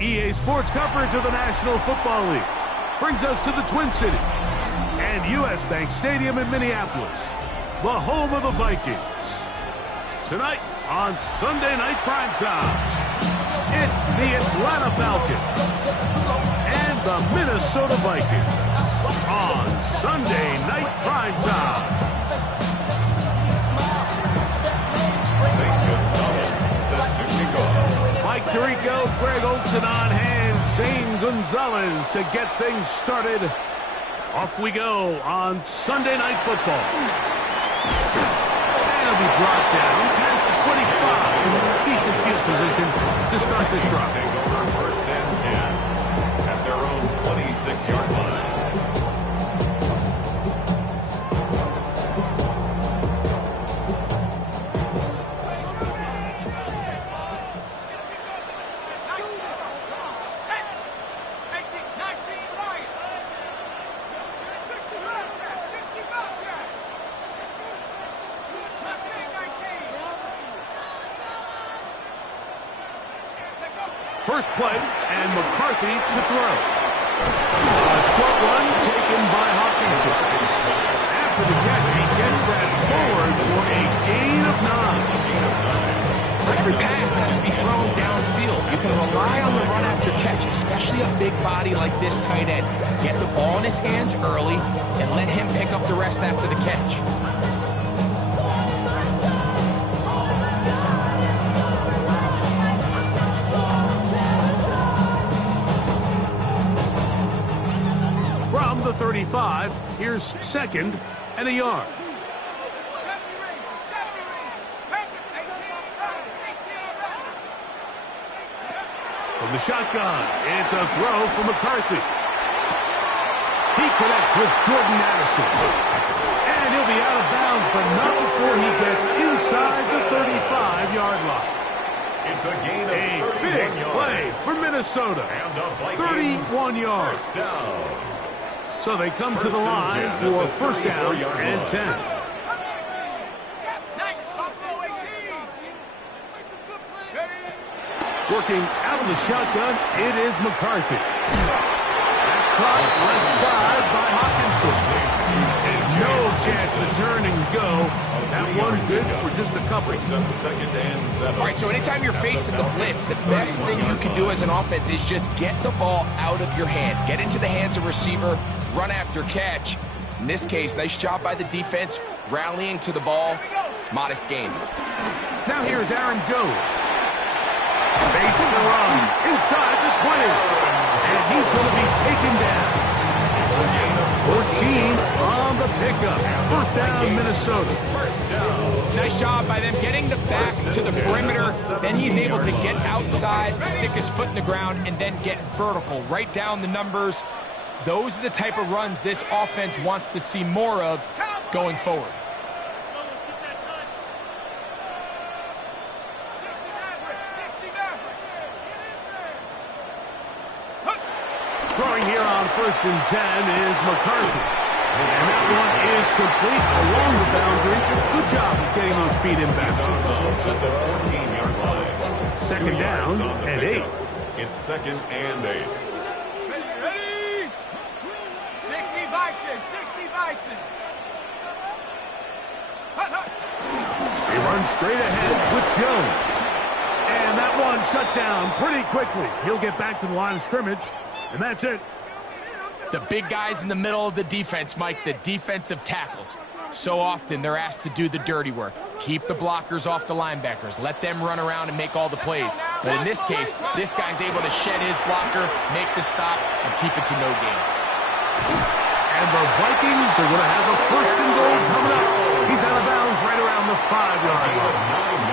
EA Sports coverage of the National Football League brings us to the Twin Cities and U.S. Bank Stadium in Minneapolis, the home of the Vikings. Tonight on Sunday Night Primetime, it's the Atlanta Falcons and the Minnesota Vikings on Sunday Night Primetime. Mike Tirico, Greg Olsen on hand, Zane Gonzalez to get things started. Off we go on Sunday Night Football. And it'll be brought down past the 25. Decent field position to start this drive. Take over first and 10 at their own 26-yard line. First play, and McCarthy to throw. A short one taken by Hawkinson. After the catch, he gets that forward for a gain of 9. Every pass has to be thrown downfield. You can rely on the run after catch, especially a big body like this tight end. Get the ball in his hands early and let him pick up the rest after the catch. From the 35, here's second and a yard. From the shotgun, it's a throw for McCarthy. He connects with Jordan Addison. And he'll be out of bounds, but not before he gets inside the 35-yard line. It's a gain of A big play for Minnesota. 31 yards. First down. So they come to the line for first down and 10. Working out of the shotgun, it is McCarthy. That's caught left side by Hawkinson. No chance to turn and go. That one good for just a couple. Second and 7. All right, so anytime you're facing the blitz, the best thing you can do as an offense is just get the ball out of your hand. Get into the hands of receiver, run after catch. In this case, nice job by the defense, rallying to the ball. Modest gain. Now here's Aaron Jones. Base to run inside the 20. And he's going to be taken down. 14 on the pickup. First down, Minnesota. Nice job by them getting the back to the perimeter. Then he's able to get outside, stick his foot in the ground, and then get vertical. Right down the numbers. Those are the type of runs this offense wants to see more of going forward. Throwing here on first and 10 is McCarthy. And that one is complete along the boundary. Good job of getting those feet in back. At the 14-yard line. Second down and 8. It's second and 8. Ready? 60 Bison, 60 Bison. He runs straight ahead with Jones. And that one shut down pretty quickly. He'll get back to the line of scrimmage. And that's it. The big guys in the middle of the defense, Mike, the defensive tackles. So often they're asked to do the dirty work. Keep the blockers off the linebackers. Let them run around and make all the plays. But in this case, this guy's able to shed his blocker, make the stop, and keep it to no gain. And the Vikings are going to have a first and goal coming up. He's out of bounds right around the 5-yard line.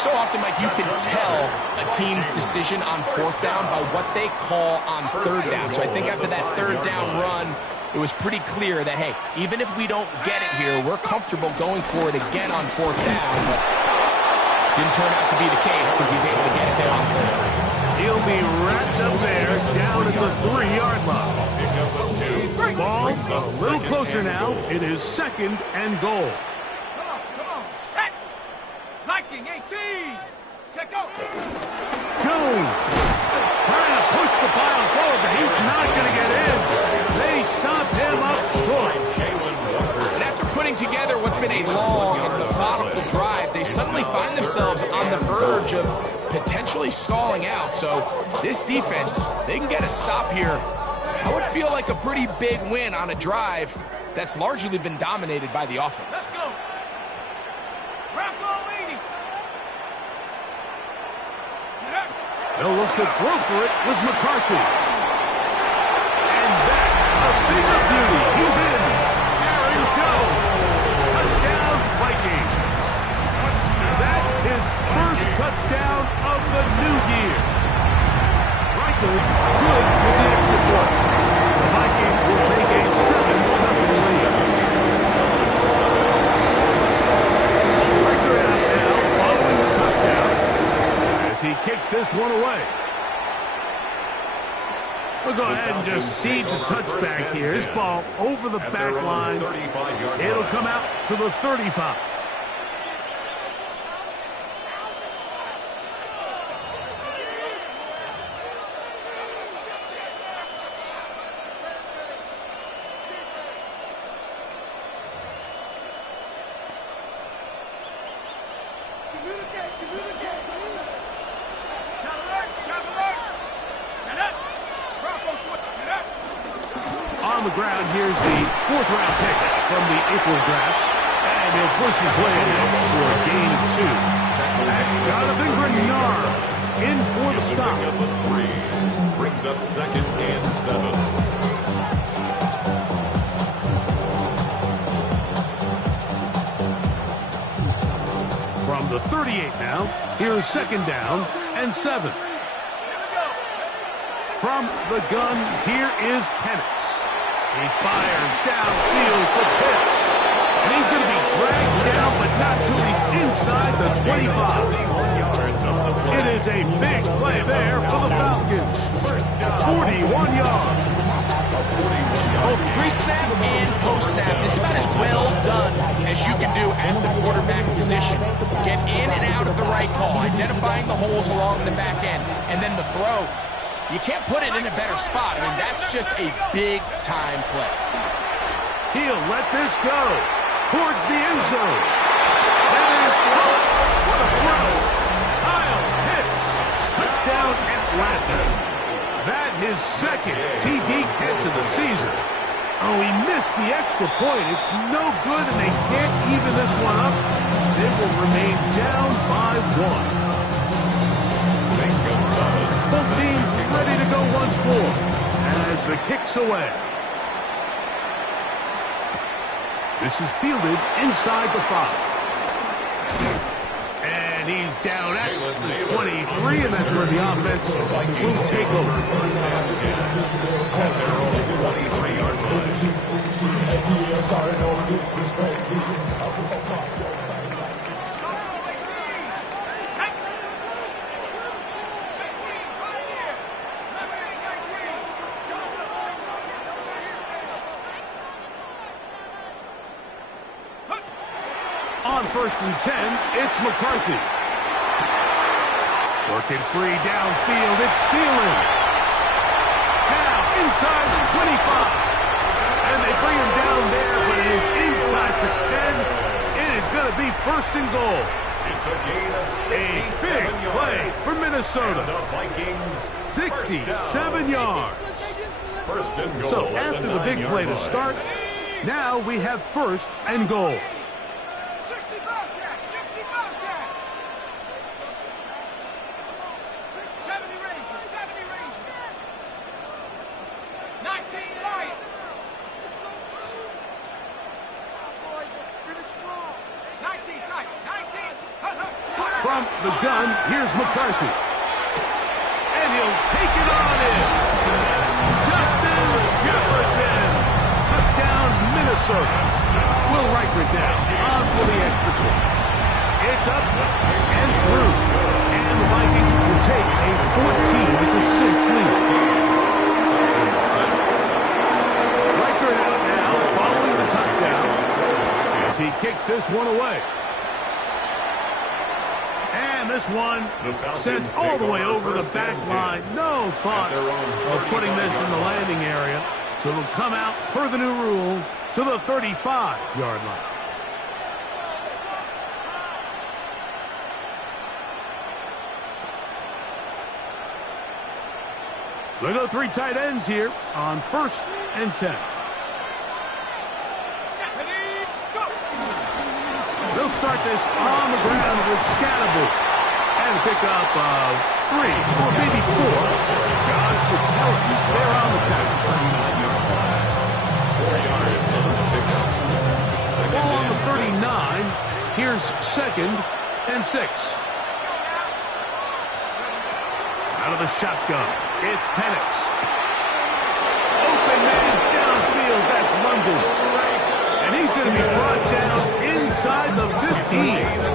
So often, Mike, you can tell a team's decision on fourth down by what they call on third down. So I think after that third down run, it was pretty clear that, hey, even if we don't get it here, we're comfortable going for it again on fourth down. But didn't turn out to be the case because he's able to get it there on third. He'll be wrapped up there down at the 3-yard line. Ball a little closer now. It is second and goal. Come on, set. Viking 18. Check out. Jones trying to push the pile forward, but he's not going to get in. They stopped him up short. And after putting together what's been a long and methodical drive, they suddenly find themselves on the verge of potentially stalling out. So this defense, they can get a stop here. I would feel like a pretty big win on a drive that's largely been dominated by the offense. Let's go. Rocco leading. They'll look to throw for it with McCarthy. And that's a bigger beauty. He's in. Aaron Jones. Touchdown, Vikings. That is first touchdown of the new year. Reichels good with the extra point. The Vikings will take a 7-0 lead. Record out now following the touchdown as he kicks this one away. We'll go ahead and just seed the touchback here. This ball over the back line. It'll come out to the 35. On the ground, here's the 4th-round pick from the April draft, and he'll push his way ahead for a gain of 2. That's Jonathan Grenard in for the stop. Brings up 2nd and 7. From the 38 now, here's 2nd down and 7. From the gun, here is Penix. He fires downfield for Pitts. And he's going to be dragged down, but not till he's inside the 25. It is a big play there for the Falcons. 41 yards. Both pre-snap and post-snap is about as well done as you can do at the quarterback position. Get in and out of the right call, identifying the holes along the back end, and then the throw. You can't put it in a better spot. I mean, that's just a big-time play. He'll let this go towards the end zone. That is caught. What a throw. Kyle Pitts. Touchdown, Atlanta. That his 2nd TD catch of the season. Oh, he missed the extra point. It's no good, and they can't even this one up. They will remain down by 1. Both teams ready to go once more as the kick's away. This is fielded inside the 5. And he's down at the 23, and that's where the offense will take over. 23-yard On 1st and 10, it's McCarthy. Working free downfield, it's Thielen. Now inside the 25. And they bring him down there, but it is inside the 10. It is going to be 1st and goal. It's a gain of 67 A big play yards for Minnesota. And the Vikings 67 yards. first and goal. So after the big play to start, now we have first and goal. 60 Bobcat, 60 Bobcat. 70 Rangers, 70 Rangers. 19 Lions. 19 tight, 19. From the gun, here's McCarthy. And he'll take it on in. Justin Jefferson. Touchdown, Minnesota. Will Reichert now on for the extra point. It's up and through. And the Vikings will take a 14-6 lead. Reichert out now following the touchdown as he kicks this one away. And this one sent all the way over the back line. No thought of putting this in the landing area. So it'll come out, per the new rule, to the 35-yard line. They go three tight ends here on 1st and 10. They'll start this on the ground with Scatterboot. And pick up 3 or maybe 4. Josh Metellus there on the tackle. 4 yards on the pickup. Ball on the 39. Here's 2nd and 6. Out of the shotgun, it's Penix. Open man downfield, that's London. And he's going to be brought down inside the 15.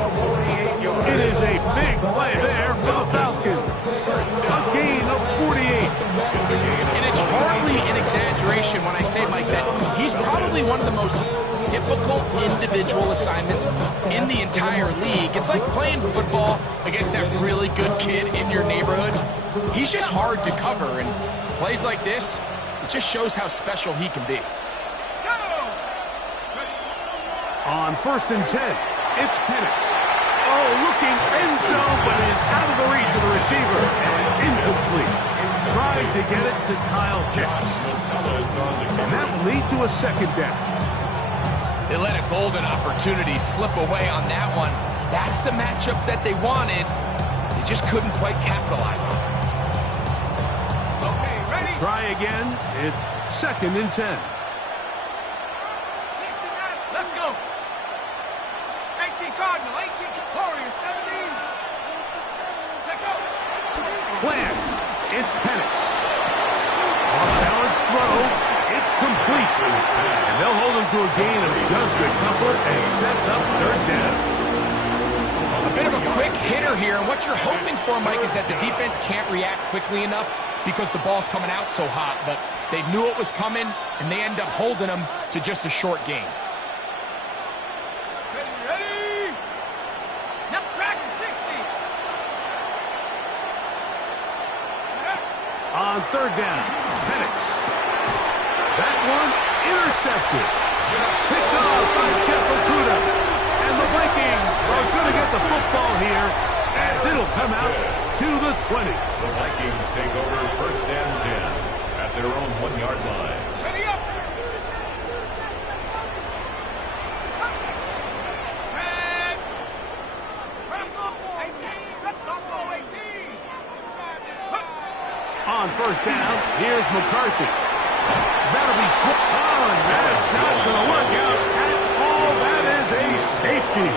It is a big play there for the Falcons. A gain of 48. And it's hardly an exaggeration when I say, Mike, that he's probably one of the most difficult individual assignments in the entire league. It's like playing football against that really good kid in your neighborhood. He's just hard to cover, and plays like this, it just shows how special he can be. On 1st and 10, it's Penix. Oh, looking end zone, but is out of the reach of the receiver and incomplete. Trying to get it to Kyle Pitts. And that will lead to a 2nd down. They let a golden opportunity slip away on that one. That's the matchup that they wanted. They just couldn't quite capitalize on it. Okay, ready? Try again. It's 2nd and 10. 69. Let's go. 18 Cardinal, 18 Warriors, 17. Check out. Plant. It's Penix. Off balance throw. It's complete. And they'll hold him to a gain of just a couple and sets up 3rd down. A bit of a quick hitter here, and what you're hoping for, Mike, is that the defense can't react quickly enough because the ball's coming out so hot. But they knew it was coming, and they end up holding them to just a short gain. Ready? Now Dragon 60. On 3rd down, Penix. That one intercepted. Picked off by Jeff Okudah. And the Vikings are going to get the football here as it'll come out to the 20. The Vikings take over 1st and 10 at their own 1-yard line. Ready up. On 1st down, here's McCarthy. That'll be swift. Oh, and that's not going to work out at all. That is a safety.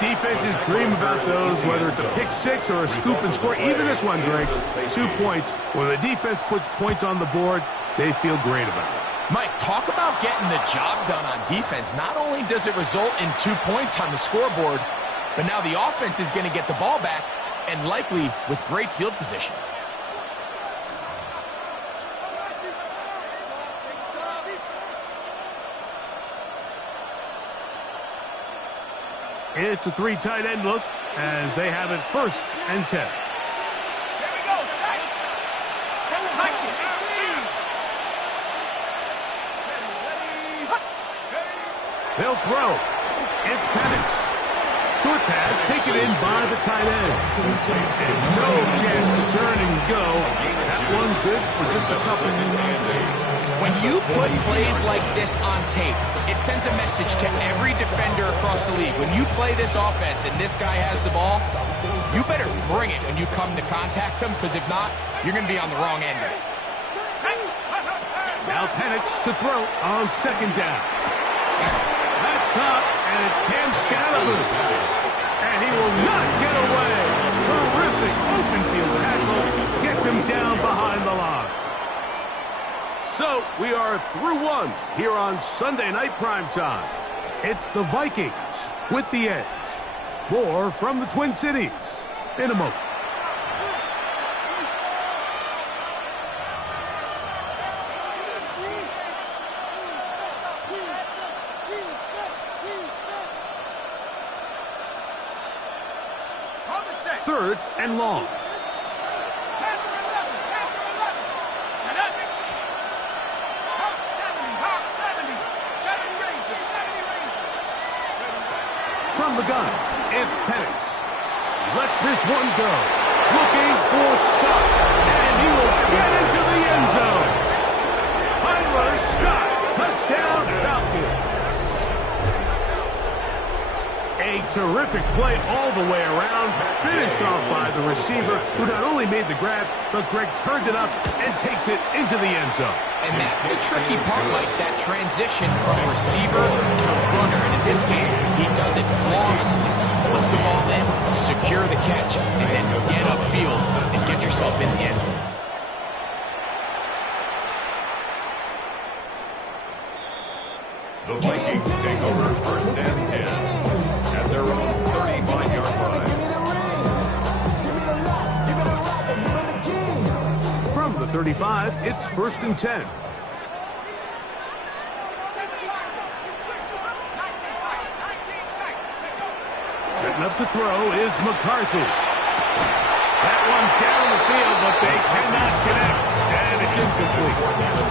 Defenses dream about those, whether it's a pick 6 or a scoop and score. Even this one, Greg, 2 points. When the defense puts points on the board, they feel great about it. Mike, talk about getting the job done on defense. Not only does it result in 2 points on the scoreboard, but now the offense is going to get the ball back, and likely with great field position. It's a 3 tight end look as they have it 1st and 10. Here we go, set. Set like it. They'll throw. It's Penix. Short pass taken in by the tight end. And no chance to turn and go. That one good for just a couple of minutes. When you put plays like this on tape, it sends a message to every defender across the league. When you play this offense and this guy has the ball, you better bring it when you come to contact him, because if not, you're going to be on the wrong end of it. Now Penix to throw on second down. That's caught, and it's Cam Scalaboo. And he will not get away. Terrific open field tackle. Gets him down behind the line. So we are through one here on Sunday Night Primetime. It's the Vikings with the edge. More from the Twin Cities in a moment. Third and long. From the gun, it's Penix. Lets this one go. Looking for Scott. And he will get into the end zone. Tyler Scott. Touchdown, Falcons. A terrific play all the way around. Finished off by the receiver, who not only made the grab, but Greg turned it up and takes it into the end zone. And that's the tricky part, Mike, that transition from receiver to runner. And in this case, he does it flawlessly. Put the ball in, secure the catch, and then get upfield and get yourself in the end zone. The Vikings take over first and 10 at their own 35-yard line. From the 35, it's first and 10. Setting up to throw is McCarthy. That one down the field, but they cannot connect, and it's incomplete.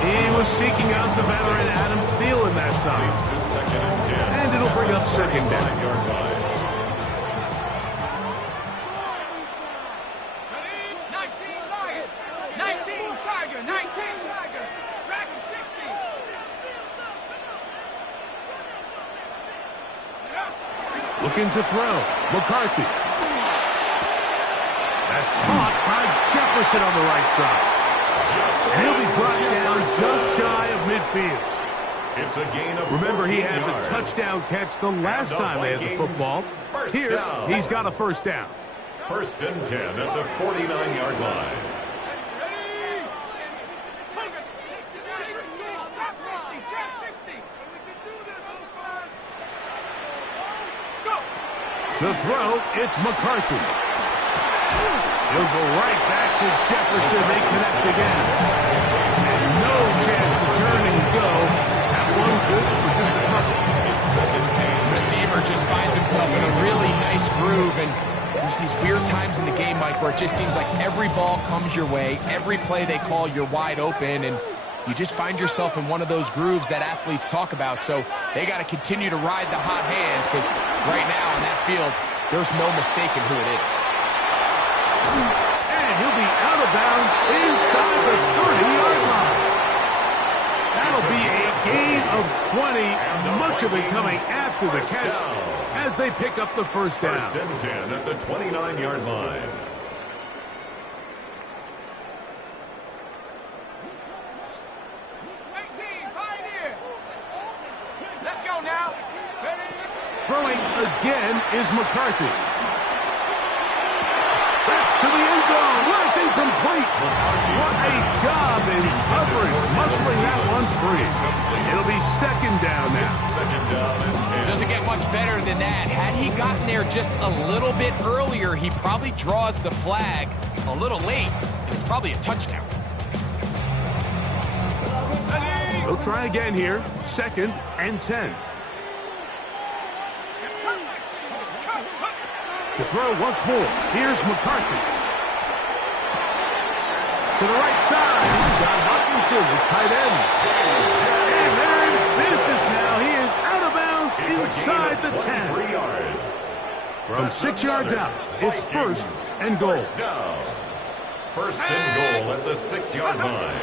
He was seeking out the veteran Adam Thielen that time. And it'll bring up second down. Looking to throw. McCarthy. That's caught by Jefferson on the right side. And he'll be brought down just shy of midfield. It's a gain of Remember, he had yards. the touchdown catch the last time they had the football. Here, he's got a first down. First and 10 at the 49-yard line. To throw, it's McCarthy. He'll go right back to Jefferson. They connect again. And no chance to turn and go. That one good for just a couple. Receiver just finds himself in a really nice groove, and there's these weird times in the game, Mike, where it just seems like every ball comes your way, every play they call, you're wide open, and you just find yourself in one of those grooves that athletes talk about. So they got to continue to ride the hot hand, because right now on that field, there's no mistaking who it is. And he'll be out of bounds inside the 30-yard line. That'll be a gain of 20, much of it coming after the catch as they pick up the first down. First and 10 at the 29-yard line. Throwing again is McCarthy. That's to the end zone. Well, it's incomplete. What a job in coverage, muscling that one free. It'll be second down now. Second down and 10. Doesn't get much better than that. Had he gotten there just a little bit earlier, he probably draws the flag a little late, and it's probably a touchdown. They'll try again here. Second and 10. To throw once more. Here's McCarthy. To the right side. John Hopkinson is tight end. And they're in business now. He is out of bounds inside the 10. From 6 yards out, it's first and goal. First and goal at the 6-yard line.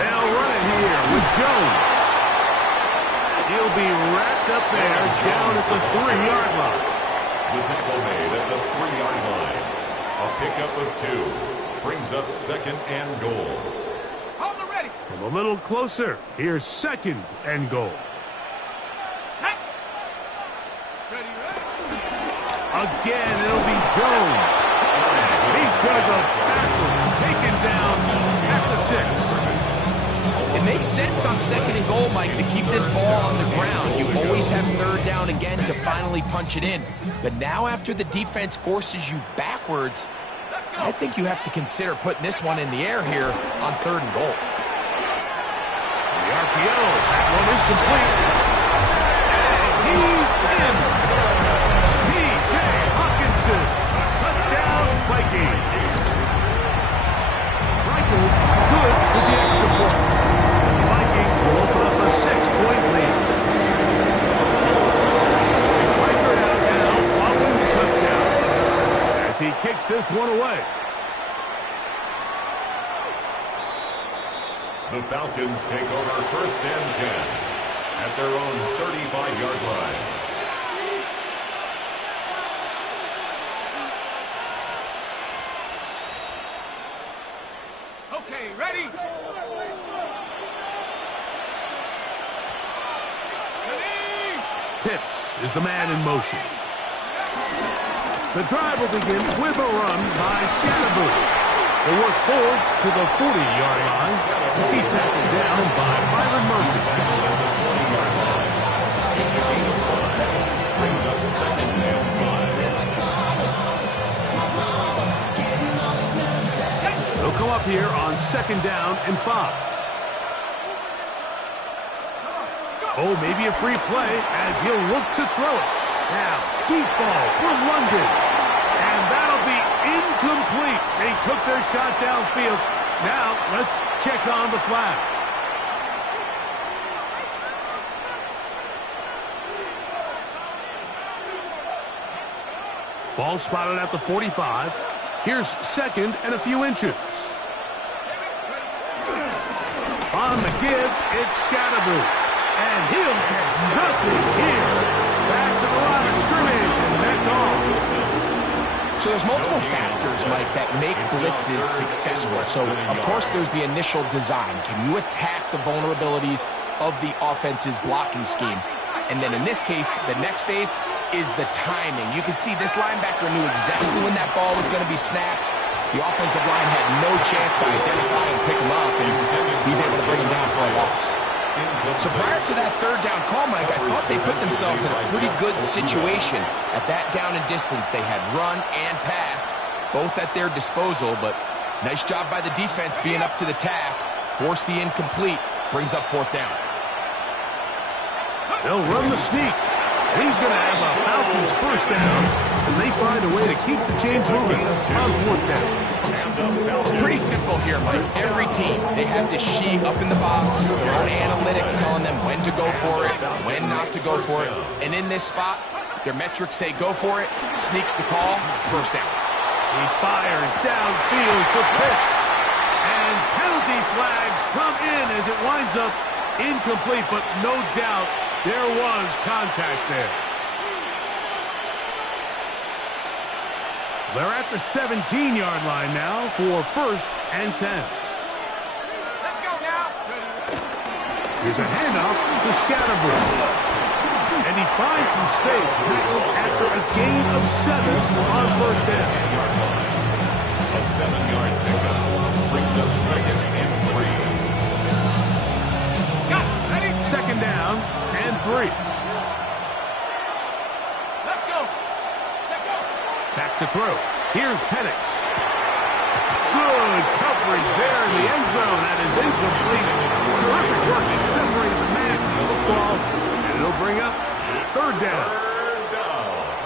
They'll run it here with Jones. He'll be wrapped up there down at the 3-yard line. The tackle made at the 3-yard line. A pickup of 2. Brings up second and goal. Hold it ready. From a little closer, here's second and goal. Set. Ready, ready. Again, it'll be Jones. He's going to go backwards, taken down at the 6. It makes sense on second and goal, Mike, to keep this ball on the ground. You always have third down again to finally punch it in. But now after the defense forces you backwards, I think you have to consider putting this one in the air here on third and goal. The RPO, that one is complete. And he's in. T.J. Hawkinson, touchdown Vikings. Reichel good with the extra point. The Vikings will open up a 6-point lead. Reichel out now following the touchdown as he kicks this one away. The Falcons take over first and 10 at their own 35-yard line. Okay, ready. Ready. Pitts is the man in motion. The drive will begin with a run by Scatterboot. They work forward to the 40-yard line. He's tackled down by Byron Murphy. Brings up second and 5. They'll come up here on second down and 5. Oh, maybe a free play as he'll look to throw it. Now, deep ball for London. And that'll be incomplete. They took their shot downfield. Now, let's check on the flag. Ball spotted at the 45. Here's second and a few inches. On the give, it's Scatterboot. And he'll get nothing here. Back to the line of scrimmage, and that's all. So there's multiple factors, Mike, that make blitzes successful. So, of course, there's the initial design. Can you attack the vulnerabilities of the offense's blocking scheme? And then in this case, the next phase is the timing. You can see this linebacker knew exactly when that ball was going to be snapped. The offensive line had no chance to identify and pick him up, and he's able to bring him down for a loss. So prior to that third down call, Mike, I thought they put themselves in a pretty good situation. At that down and distance, they had run and pass, both at their disposal, but nice job by the defense being up to the task. Force the incomplete, brings up fourth down. They'll run the sneak. He's going to have a Falcons first down as they find a way to keep the chains moving on fourth down. Pretty simple here, Mike. Every team, they have this sheet up in the box. It's their own analytics telling them when to go for it, when not to go for it. And in this spot, their metrics say go for it, sneaks the call, first down. He fires downfield for Pitts. And penalty flags come in as it winds up incomplete, but no doubt there was contact there. They're at the 17-yard line now for first and 10. Let's go now. Here's a handoff to Scatterboot. And he finds some space after a gain of 7 on first down. A 7-yard pickup brings up second and 3. Got it. Ready. Second down and 3. Let's go. Check go. Back to throw. Here's Penix. Good coverage there in the end zone. That is incomplete. Terrific work to separate the man from the football. And it'll bring up third down.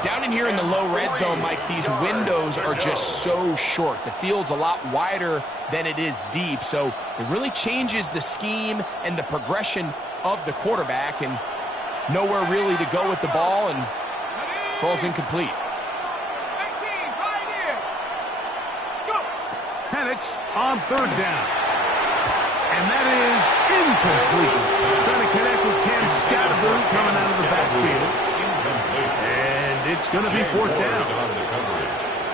Down in here in the low red zone, Mike, these windows are just so short. The field's a lot wider than it is deep, so it really changes the scheme and the progression of the quarterback, and nowhere really to go with the ball, and falls incomplete. 18, right here. Go. Penix Penix on third down. And that is incomplete. Trying to connect with Cam Scatterboom coming out of the backfield. And it's going to be fourth down.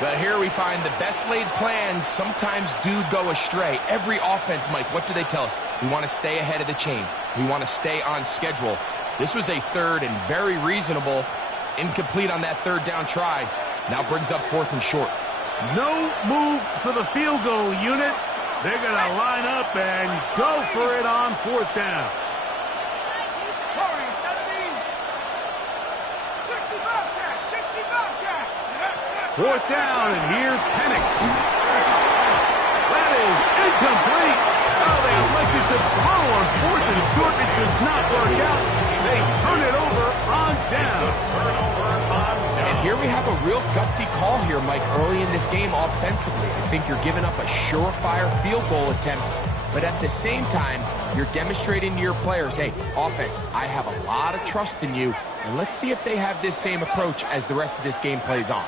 But here we find the best laid plans sometimes do go astray. Every offense, Mike, what do they tell us? We want to stay ahead of the chains. We want to stay on schedule. This was a third and very reasonable. Incomplete on that third down try. Now brings up fourth and short. No move for the field goal unit. They're going to line up and go for it on fourth down. 60 Bobcat, 60 Bobcat. Fourth down, and here's Penix. That is incomplete. Oh, they elected to throw on fourth and short. It does not work out. They turn it over on down. And here we have a real gutsy call here, Mike, early in this game offensively. I think you're giving up a surefire field goal attempt, but at the same time, you're demonstrating to your players, hey, offense, I have a lot of trust in you, and let's see if they have this same approach as the rest of this game plays on.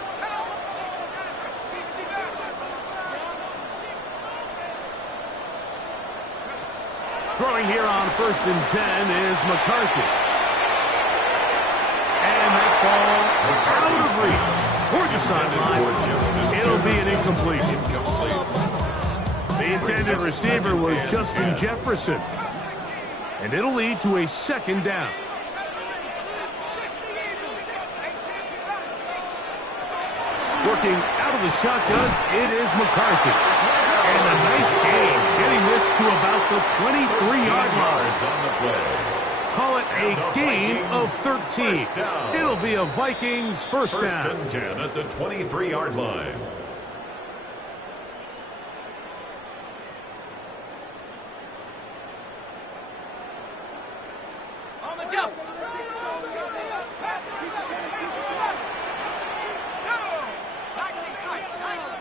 Throwing here on 1st and 10 is McCarthy. And that ball out of reach toward the sideline. It'll be an incompletion. The intended receiver was Justin Jefferson. And it'll lead to a second down. Working out of the shotgun, it is McCarthy. And a nice gain, getting this to about the 23-yard line. Call it a gain of 13. It'll be a Vikings first down. First and 10 at the 23-yard line. On the jump.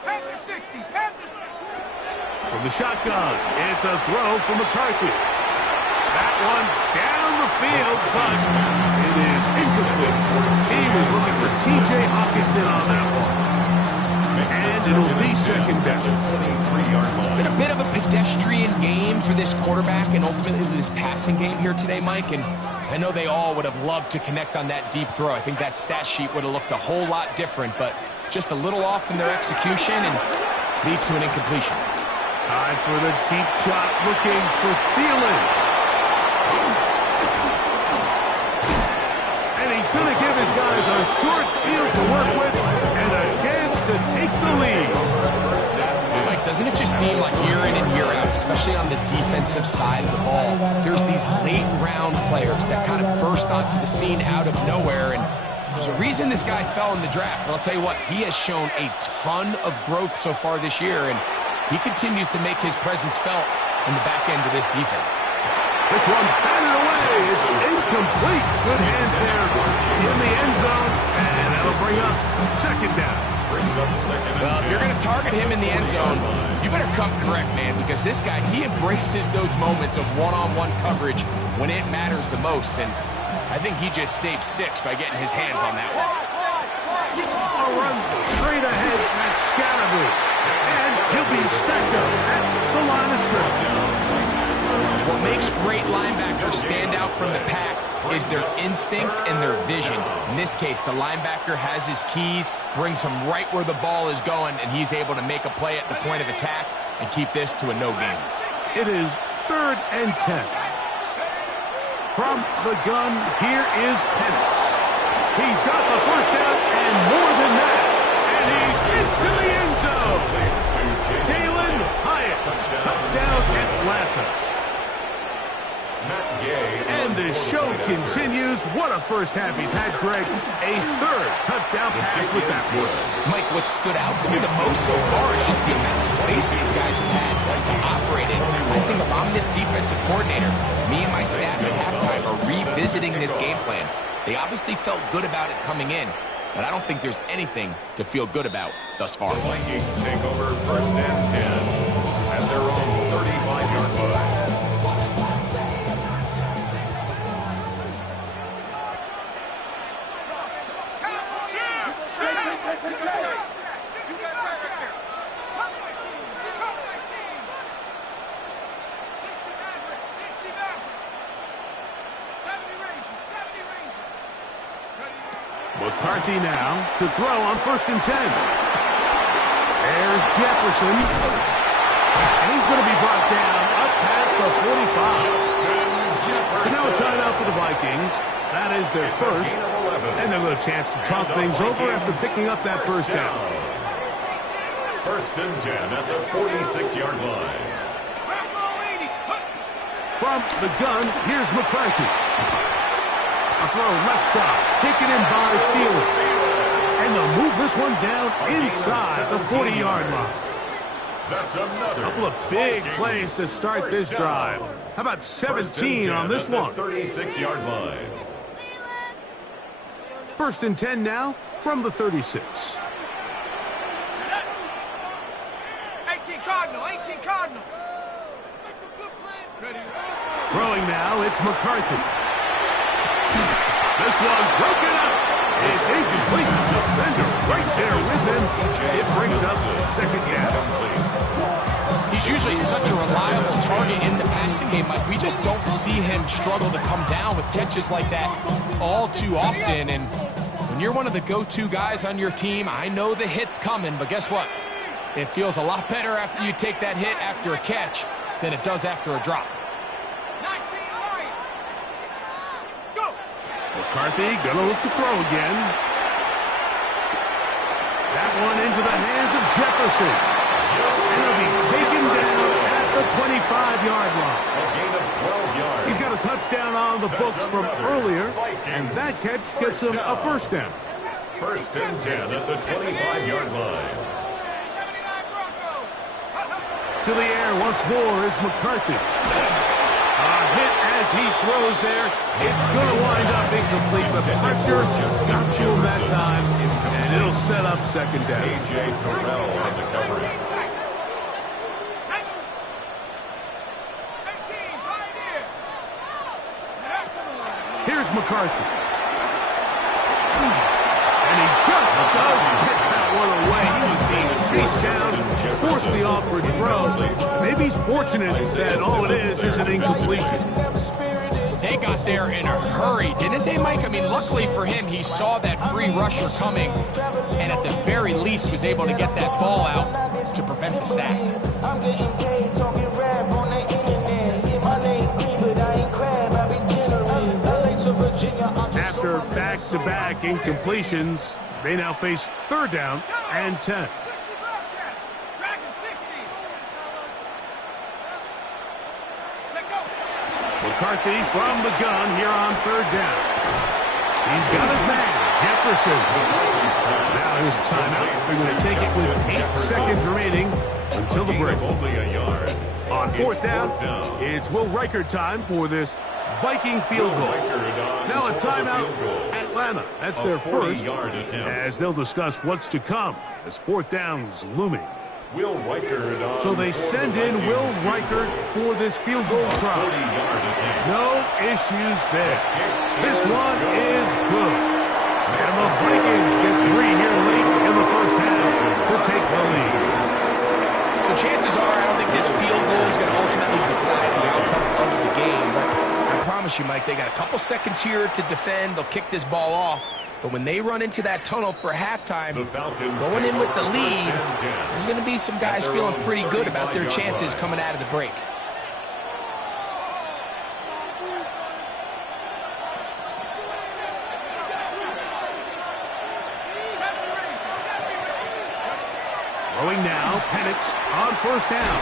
Panthers 60. Panthers. From the shotgun, it's a throw from McCarthy. That one down the field, but it is incomplete. He was looking for T.J. Hockenson on that one. And it'll be second down. It's been a bit of a pedestrian game for this quarterback and ultimately this passing game here today, Mike. And I know they all would have loved to connect on that deep throw. I think that stat sheet would have looked a whole lot different, but just a little off in their execution and leads to an incompletion. Time for the deep shot, looking for Thielen. And he's going to give his guys a short field to work with and a chance to take the lead. Mike, doesn't it just seem like year in and year out, especially on the defensive side of the ball, there's these late-round players that kind of burst onto the scene out of nowhere, and there's a reason this guy fell in the draft. But I'll tell you what, he has shown a ton of growth so far this year, and he continues to make his presence felt in the back end of this defense. This one batted away. It's incomplete. Good hands there in the end zone, and that'll bring up second down. Well, if you're going to target him in the end zone, you better come correct, man, because this guy, he embraces those moments of one-on-one coverage when it matters the most, and I think he just saved 6 by getting his hands on that one. A run straight ahead at Scatterboom, and he'll be stacked up at the line of scrimmage. What makes great linebackers stand out from the pack is their instincts and their vision. In this case, the linebacker has his keys, brings him right where the ball is going, and he's able to make a play at the point of attack and keep this to a no gain. It is 3rd and 10. From the gun, here is Penix. He's got the first down and more than that. And he's into the end zone. Jalin Hyatt, touchdown Atlanta. And the show continues. What a first half he's had, Greg. A 3rd touchdown pass with that one. Mike, what stood out to me the most so far is just the amount of space these guys have had to operate in. I think if I'm this defensive coordinator, me and my staff at halftime are revisiting this game plan. They obviously felt good about it coming in, but I don't think there's anything to feel good about thus far. The Vikings take over 1st and 10 at their own 35-yard line. McCarthy now to throw on 1st and 10. There's Jefferson. And he's going to be brought down up past the 45. So now a timeout for the Vikings. That is their first. And they'll get a chance to talk things over after picking up that first down. 1st and 10 at the 46-yard line. From the gun, here's McCarthy. A throw left side, taken in by Thielen. And they'll move this one down inside the 40-yard line. That's another couple of big plays to start this drive. How about 17 on this one? 36-yard line. 1st and 10 now from the 36. 18 Cardinal, 18 Cardinal. Throwing now, it's McCarthy. This one broken up. It's incomplete. Defender right there with him. It brings up 2nd down. He's usually such a reliable target in the passing game. Like, we just don't see him struggle to come down with catches like that all too often. And when you're one of the go-to guys on your team, I know the hit's coming, but guess what? It feels a lot better after you take that hit after a catch than it does after a drop. 19 Lions. Go. McCarthy gonna look to throw again. That one into the hands of Jefferson. And he'll be taken down at the 25-yard line. A gain of 12 yards. He's got a touchdown on the books from earlier, and that catch gets him a first down. 1st and 10 at the 25-yard line. To the air once more is McCarthy. A hit as he throws there. It's going to wind up incomplete. The pressure just got to him that time, and it'll set up 2nd down. A.J. Terrell on the coverage. Here's McCarthy. And he just does get that one away. He was being chased down, forced the awkward throw. Maybe he's fortunate that all it is an incompletion. They got there in a hurry, didn't they, Mike? I mean, luckily for him, he saw that free rusher coming, and at the very least was able to get that ball out to prevent the sack. I'm getting paid, talking rap on the internet. Get my name clean, but I ain't crab. I be generous. LA to Virginia. After back-to-back incompletions, they now face 3rd down and 10. Dragon 60. McCarthy from the gun here on 3rd down. He's got his man, Jefferson. Now here's a timeout. They're going to take it with 8 seconds remaining until the break. Only a yard. On 4th down, it's Will Riker time for this Viking field goal. Now a timeout, Atlanta. That's their first, as they'll discuss what's to come as 4th down's looming. Will Riker. So they send in Will Riker for this field goal try. No issues there. This one is good. And the Vikings get 3 here late in the first half to take the lead. So chances are, I don't think this field goal is going to ultimately decide the outcome of the game. But I promise you, Mike, they got a couple seconds here to defend. They'll kick this ball off. But when they run into that tunnel for halftime, going in with the lead, there's going to be some guys feeling pretty good about their chances coming out of the break. Throwing now, Penix on 1st down.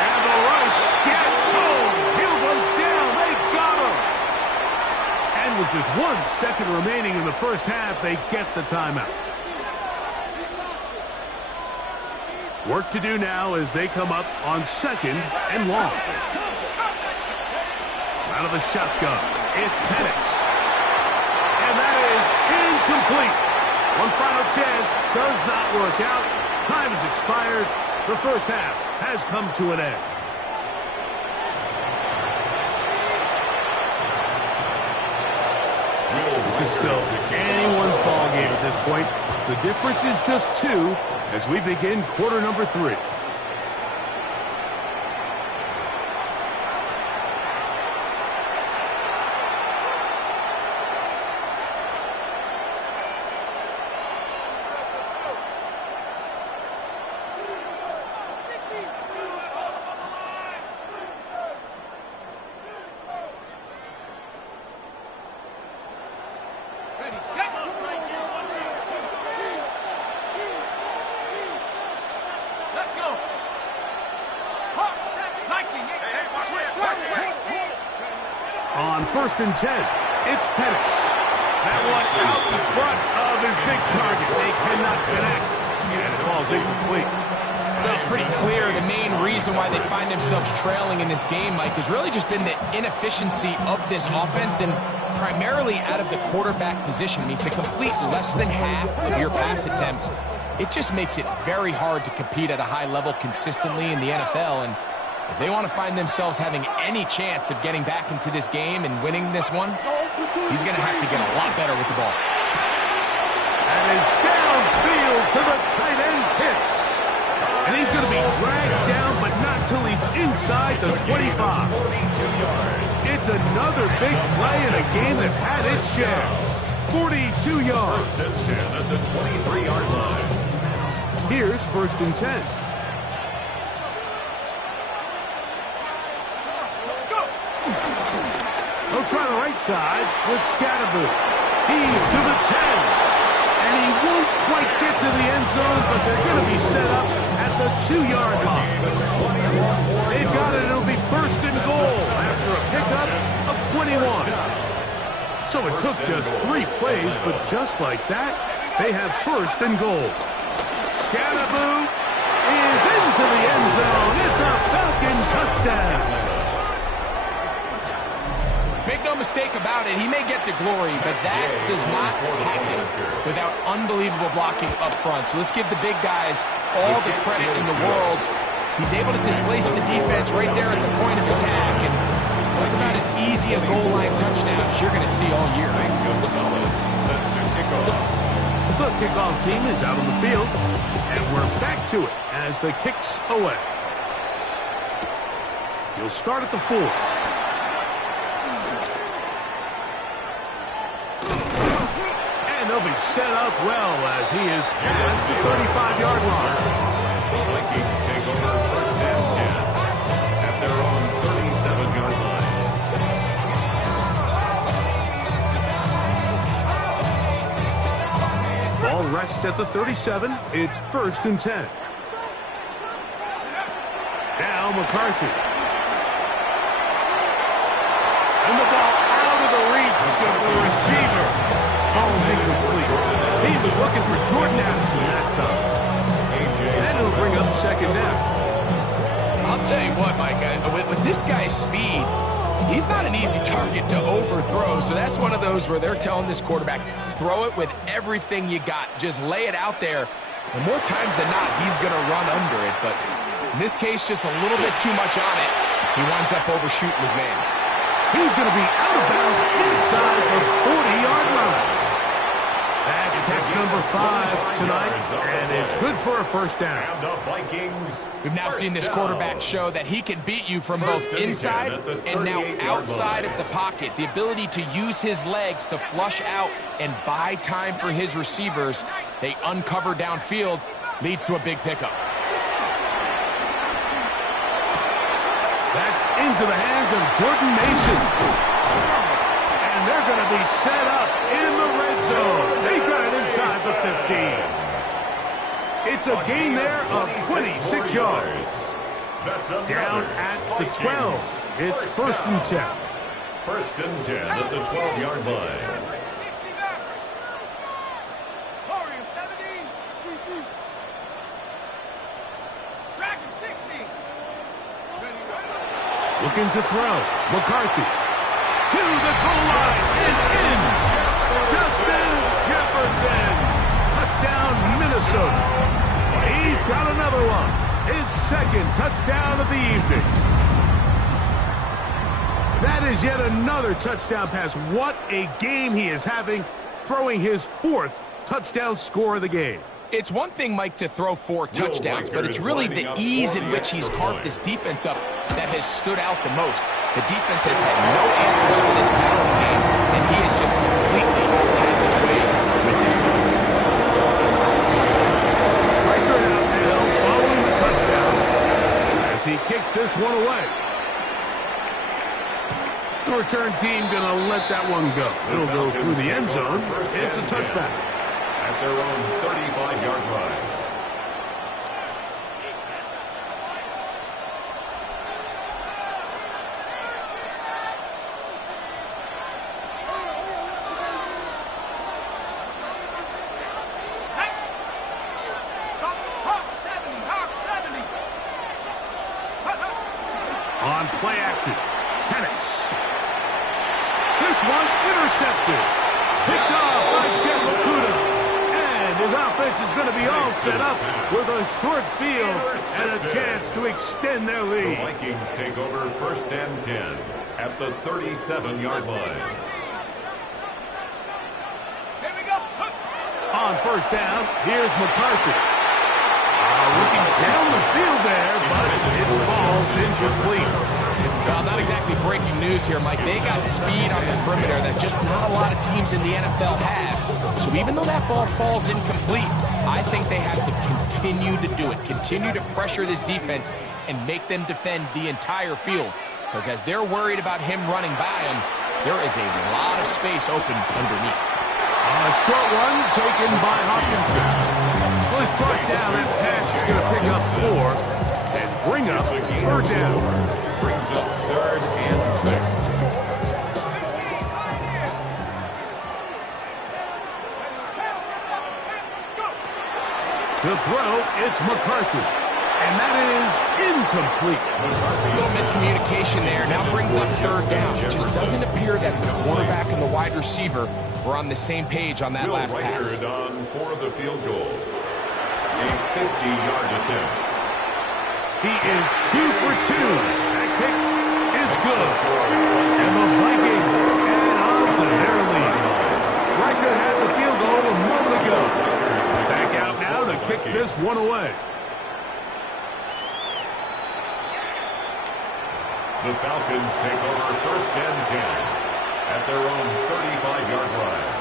And the rush gets home. He'll go down. They got him. And with just 1 second remaining in the first half, they get the timeout. Work to do now as they come up on 2nd and long. Out of the shotgun, it's Penix. And that is incomplete. One final chance does not work out. Time has expired. The first half has come to an end. This is still anyone's ball game at this point. The difference is just 2 as we begin quarter number 3. Ready, set. Let's go. On 1st and 10, it's Penix. That one out in front of his big target. They cannot connect, and it falls incomplete. Well, it's pretty clear the main reason why they find themselves trailing in this game, Mike, has really just been the inefficiency of this offense and primarily out of the quarterback position. I mean, to complete less than half of your pass attempts, it just makes it very hard to compete at a high level consistently in the NFL. And if they want to find themselves having any chance of getting back into this game and winning this one, he's going to have to get a lot better with the ball. That is downfield to the tight end Pitts. And he's going to be dragged down, but not till he's inside the 25. It's another big play in a game that's had its share. 42 yards. 1st and 10 at the 23-yard line. Here's 1st and 10. They'll try the right side with Scatterboo. He's to the 10. And he won't quite get to the end zone, but they're going to be set up at the 2-yard line. They've got it. It'll be 1st and goal after a pickup of 21. So it took just 3 plays, but just like that, they have 1st and goal. Scatterboo is into the end zone. It's a Falcon touchdown. Make no mistake about it, he may get to glory, but that does not happen without unbelievable blocking up front. So let's give the big guys all the credit in the world. He's able to displace the defense right there at the point of attack, and that's about as easy a goal line touchdown as you're going to see all year. The kickoff team is out on the field, and we're back to it as the kick's away. He'll start at the 4. They'll be set up well as he is past the 35-yard line. The Vikings take over 1st and 10 at their own 37-yard line. Ball rests at the 37. It's 1st and 10. Now McCarthy. And the ball out of the reach of the receiver. Ball's incomplete. He was looking for Jordan Addison that time. And it'll bring up 2nd down. I'll tell you what, Mike, with this guy's speed, he's not an easy target to overthrow. So that's one of those where they're telling this quarterback, throw it with everything you got. Just lay it out there. And more times than not, he's going to run under it. But in this case, just a little bit too much on it. He winds up overshooting his man. He's going to be out of bounds inside the 40-yard line. That's catch number 5 tonight, and it's good for a 1st down. And the Vikings. We've now seen this quarterback show that he can beat you from both inside and now outside of the pocket. The ability to use his legs to flush out and buy time for his receivers. They uncover downfield, leads to a big pickup. That's into the hands of Jordan Mason. And they're going to be set up in the red zone. They got it inside the 15. It's a gain there of 26 yards. Down at the 12. It's 1st and 10. 1st and 10 at the 12-yard line. Looking to throw. McCarthy. To the goal line and in. Justin Jefferson. Touchdown, Minnesota. He's got another one. His 2nd touchdown of the evening. That is yet another touchdown pass. What a game he is having, throwing his 4th touchdown score of the game. It's one thing, Mike, to throw 4 touchdowns, but it's really the ease in which he's carved this defense up that has stood out the most. The defense has had no answers for this passing game, and he has just completely had his way with this one. Breaker out now, following the touchdown, as he kicks this one away. The return team going to let that one go. It'll go through the end zone. It's a touchback. At their own 35-yard line. On play action, Penix. This one intercepted. Picked off by Jeff Okudah. And his offense is going to be all set up with a short field and a chance to extend their The lead. Vikings take over 1st and 10 at the 37-yard line. Here we go. On 1st down, here's McCarthy. Looking down the field there, but it falls incomplete. Well, not exactly breaking news here, Mike. They got speed on the perimeter that just not a lot of teams in the NFL have. So even though that ball falls incomplete, I think they have to continue to do it, continue to pressure this defense and make them defend the entire field. Because as they're worried about him running by them, there is a lot of space open underneath. A short one taken by Hopkinson. So he's brought down. That pass is going to pick up 4 and bring up 3rd down. Brings up 3rd and 6. To throw, it's McCarthy. And that is incomplete. A little miscommunication there. Now brings up 3rd down. It just doesn't appear that the quarterback and the wide receiver were on the same page on that Will last pass. Reichard on for the field goal. A 50-yard attempt. He is 2 for 2. That kick is good. And the Vikings add on to their lead. Reichard had the field goal a moment ago. Back out now to kick this one away. The Falcons take over 1st and 10 at their own 35-yard line.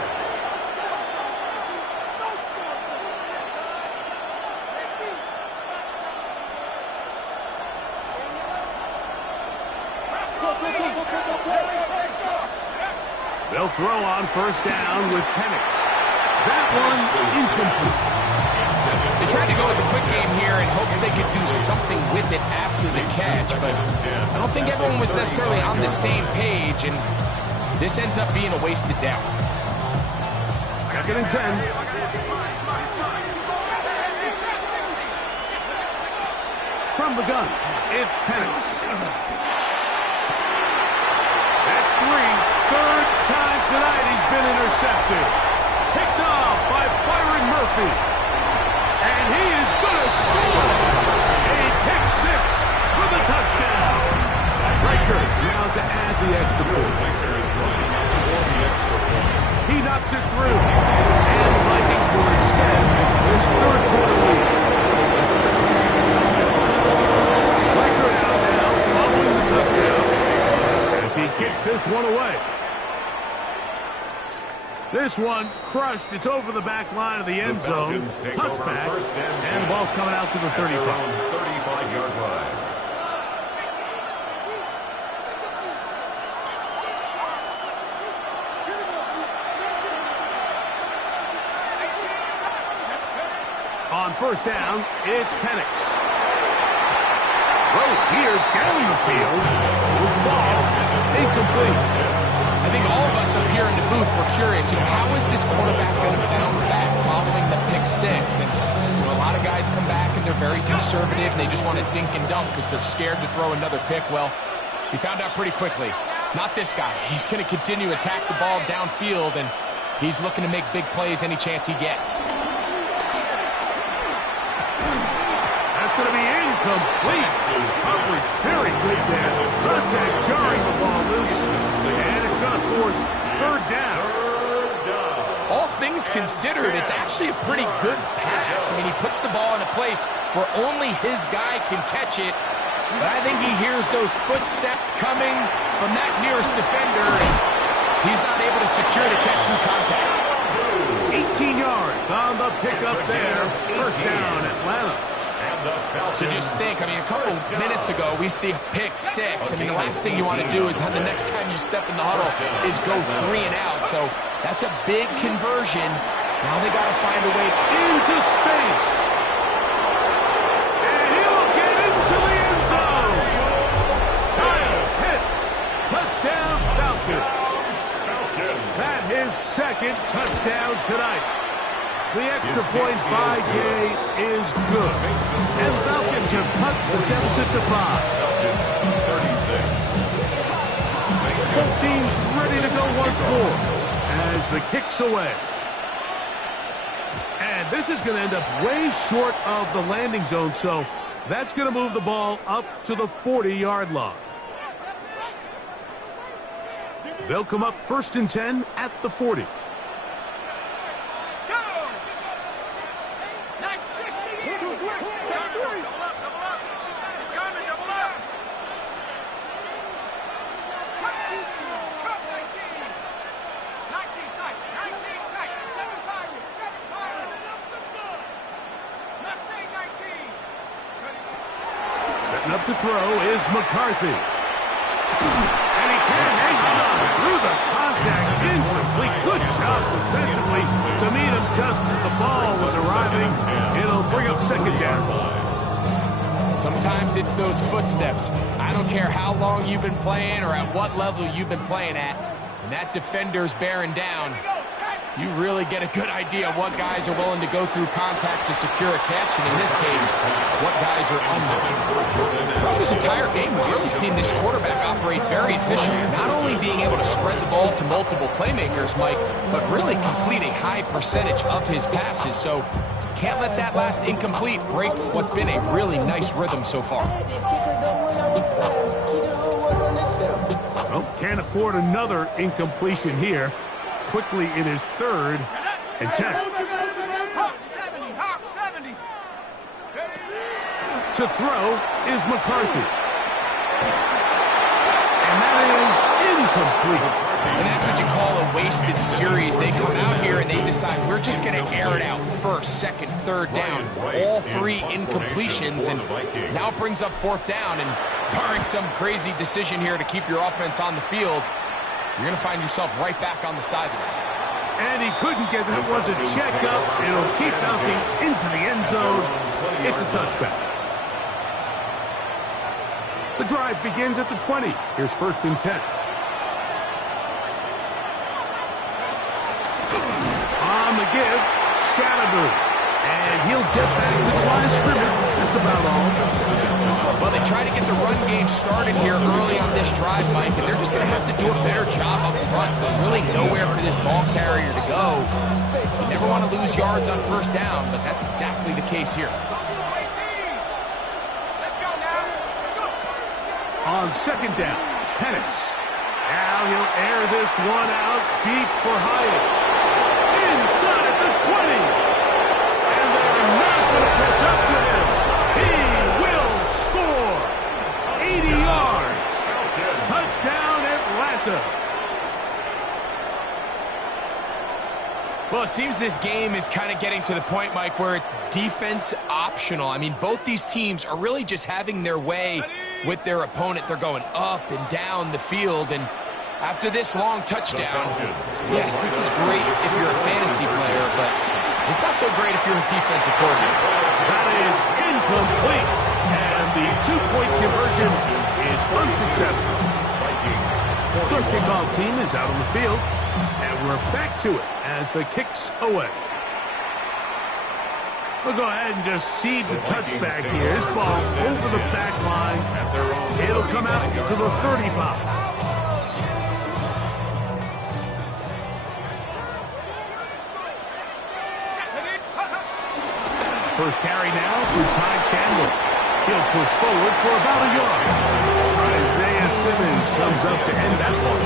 They'll throw on 1st down with Penix. That one incomplete. They tried to go with the quick game here in hopes they could do something with it after the catch, but I don't think everyone was necessarily on the same page, and this ends up being a wasted down. 2nd and 10. From the gun, it's Penix. That's 3. 3rd time tonight he's been intercepted. Picked off by Byron Murphy. And he is going to score. A pick 6 for the touchdown. Reichard now to add the extra point. He knocks it through. And the Vikings will extend this 3rd quarter lead. Reichard out now following the touchdown as he kicks this one away. This one crushed. It's over the back line of the end zone. Touchback. And the ball's coming out to the 35. 35-yard line. On 1st down, it's Penix. Throw here down the field. With ball incomplete. I think all of us up here in the booth were curious, how is this quarterback going to bounce back following the pick 6? And a lot of guys come back and they're very conservative and they just want to dink and dunk because they're scared to throw another pick. Well, he found out pretty quickly. Not this guy. He's going to continue to attack the ball downfield, and he's looking to make big plays any chance he gets. That's going to be incomplete. Humphrey's very good there. Contact jarring the ball loose. And it's going to force 3rd down. All things considered, it's actually a pretty good pass. I mean, he puts the ball in a place where only his guy can catch it. But I think he hears those footsteps coming from that nearest defender. He's not able to secure the catch through contact. 18 yards on the pickup there. 1st down, Atlanta. And So just think, I mean, a couple minutes ago, we see a pick six. I mean, the last thing you want to do is the next time you step in the huddle is go 3 and out. So that's a big conversion. Now they got to find a way into space. And he'll get into the end zone. Kyle hits. Touchdown, Falcons. That his second touchdown tonight. The extra point by Gay is good. And the Falcons have cut the deficit to 5. Both teams ready to go once more as the kick's away. And this is going to end up way short of the landing zone, so that's going to move the ball up to the 40-yard line. They'll come up 1st and 10 at the 40. Up to throw is McCarthy. And he can't hang on through the contact. Incomplete. Good job defensively to meet him just as the ball was arriving. It'll bring up 2nd down. Sometimes it's those footsteps. I don't care how long you've been playing or at what level you've been playing at. When that defender's bearing down, you really get a good idea of what guys are willing to go through contact to secure a catch, and in this case, what guys are under. Throughout this entire game, we've really seen this quarterback operate very efficiently, not only being able to spread the ball to multiple playmakers, Mike, but really complete a high percentage of his passes, so can't let that last incomplete break what's been a really nice rhythm so far. Well, can't afford another incompletion here. Quickly in his 3rd and 10. Hawk 70, Hawk 70. To throw is McCarthy. And that is incomplete. And that's what you call a wasted series. They come out here and they decide we're just going to air it out 1st, 2nd, 3rd down. All 3 incompletions, and now it brings up 4th down. And barring some crazy decision here to keep your offense on the field, you're going to find yourself right back on the sideline. And he couldn't get that one to check up. It'll keep bouncing into the end zone. It's a touchback. The drive begins at the 20. Here's 1st and 10. On the give, Scalaboo. And he'll get back to the line of scrimmage. That's about all. Well, they try to get the run game started here early on this drive, Mike, and they're just going to have to do a better job up front. There's really nowhere for this ball carrier to go. You never want to lose yards on 1st down, but that's exactly the case here. On 2nd down, Penix. Now he'll air this one out deep for Hyatt. Inside the 20. And they're not going to catch up to him. He will score. 80 yards. Touchdown, Atlanta. Well, it seems this game is kind of getting to the point, Mike, where it's defense optional. I mean, both these teams are really just having their way with their opponent. They're going up and down the field, and after this long touchdown, yes, this is great if you're a fantasy player, but it's not so great if you're a defensive coordinator. That is incomplete, and the 2-point conversion is unsuccessful. Their kickoff team is out on the field, and we're back to it as the kick's away. We'll go ahead and just seed the touchback here. This ball's over the back line. It'll come out to the 35. First carry now for Ty Chandler. He'll push forward for about a yard. Isaiah Simmons comes up to end that one.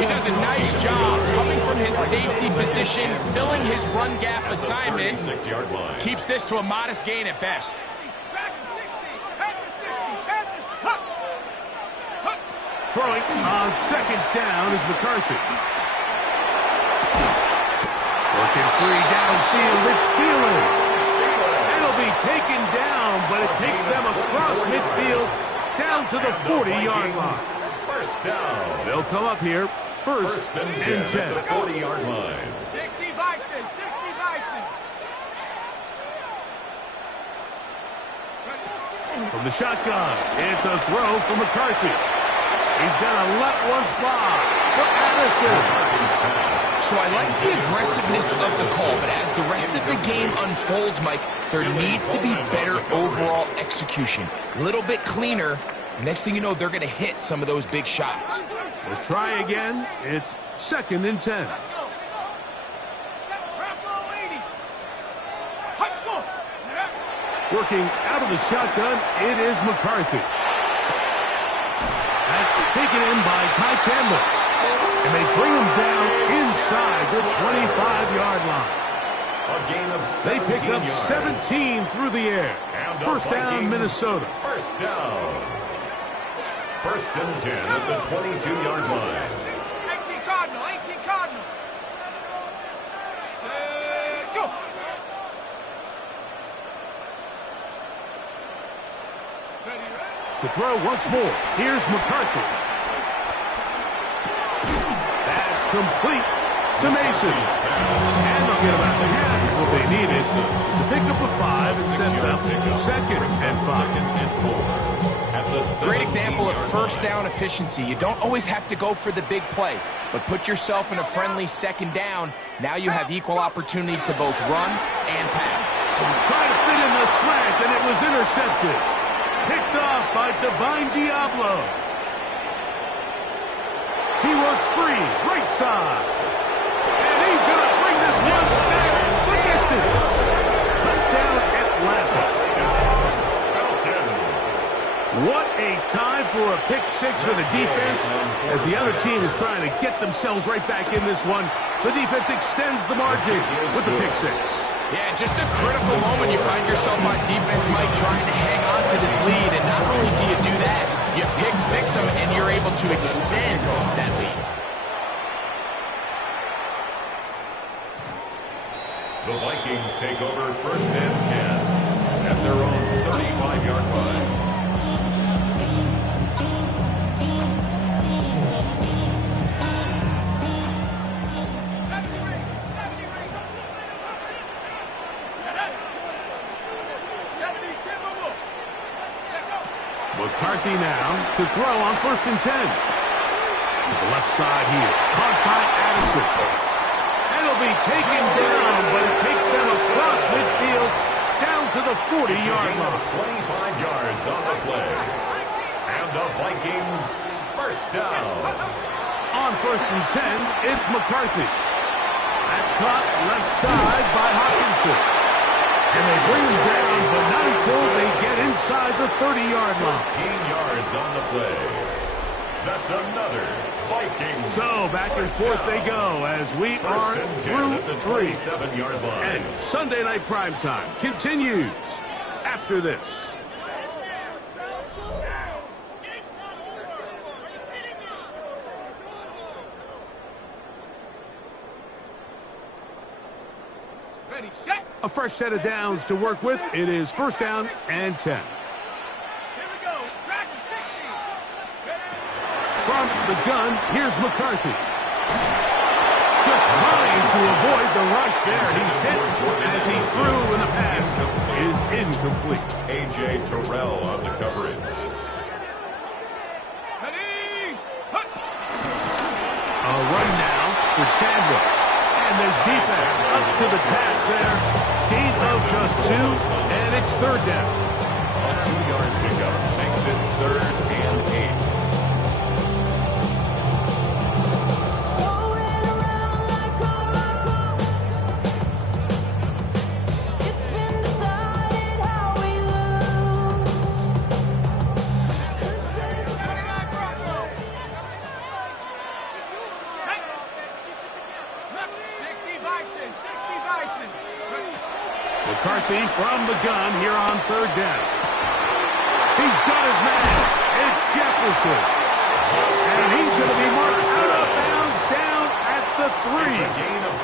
He does a nice job coming from his safety position, filling his run gap assignment. Keeps this to a modest gain at best. Throwing on 2nd down is McCarthy. Working free downfield, it's Thielen. It'll will be taken down, but it takes them across midfield down to the 40-yard line. First down. They'll come up here first and 10. At the 40-yard line. 60 Bison, 60 Bison. From the shotgun, it's a throw for McCarthy. He's going to let one fly for Addison. So I like the aggressiveness of the call, but as the rest of the game unfolds, Mike, there needs to be better overall execution. A little bit cleaner. Next thing you know, they're going to hit some of those big shots. We'll try again. It's second and 10. Working out of the shotgun, it is McCarthy. That's taken in by Ty Chandler. And they bring him down inside the 25-yard line. A gain of 17 They pick up yards. 17 through the air. And the First down, Vikings, Minnesota. First down. First and 10 at the 22-yard line. 18 Cardinal, 18 Cardinal. Set, go. To throw once more, here's McCarthy. That's complete to Mason. And they'll get about half what they needed. It's a pickup of 5 and sends up second and 5. Great example of first down efficiency. You don't always have to go for the big play, but put yourself in a friendly second down. Now you have equal opportunity to both run and pass. Trying to fit in the slant, and it was intercepted. Picked off by Divine Diablo. He works free, right side. And he's going to bring this one back the distance. Touchdown, Atlanta. What a time for a pick six for the defense. As the other team is trying to get themselves right back in this one, the defense extends the margin with the pick six. Yeah, just a critical moment. You find yourself on defense, Mike, trying to hang on to this lead. And not only do you do that, you pick six them, and you're able to extend that lead. The Vikings take over first and 10 at their own 35-yard line. McCarthy now to throw on first and 10. To the left side here. Caught by Addison. And it'll be taken down, but it takes them across midfield down to the 40-yard line. 25 yards on the play. And the Vikings first down. On first and 10, it's McCarthy. That's caught left side by Hopkinson. And they bring him down, but not until they get inside the 30-yard line. 15 yards on the play. That's another Vikings. So back and forth they go as we are First and 10 through at the 3. 27-yard line. And Sunday Night Primetime continues after this. Ready, set. A fresh set of downs to work with. It is first down and 10. Here we go. Dragon 60. From the gun, here's McCarthy. Just trying to avoid the rush there. He's hit as he threw, and the pass is incomplete. A.J. Terrell on the coverage. Ready. Hut. A run now for Chandler. And this defense up to the task there. Gain of just 2, and it's third down. A 2-yard pickup makes it third and 8. McCarthy from the gun here on third down. He's got his man. It's Jefferson. And he's going to be marked out of bounds down at the the 3. It's a gain of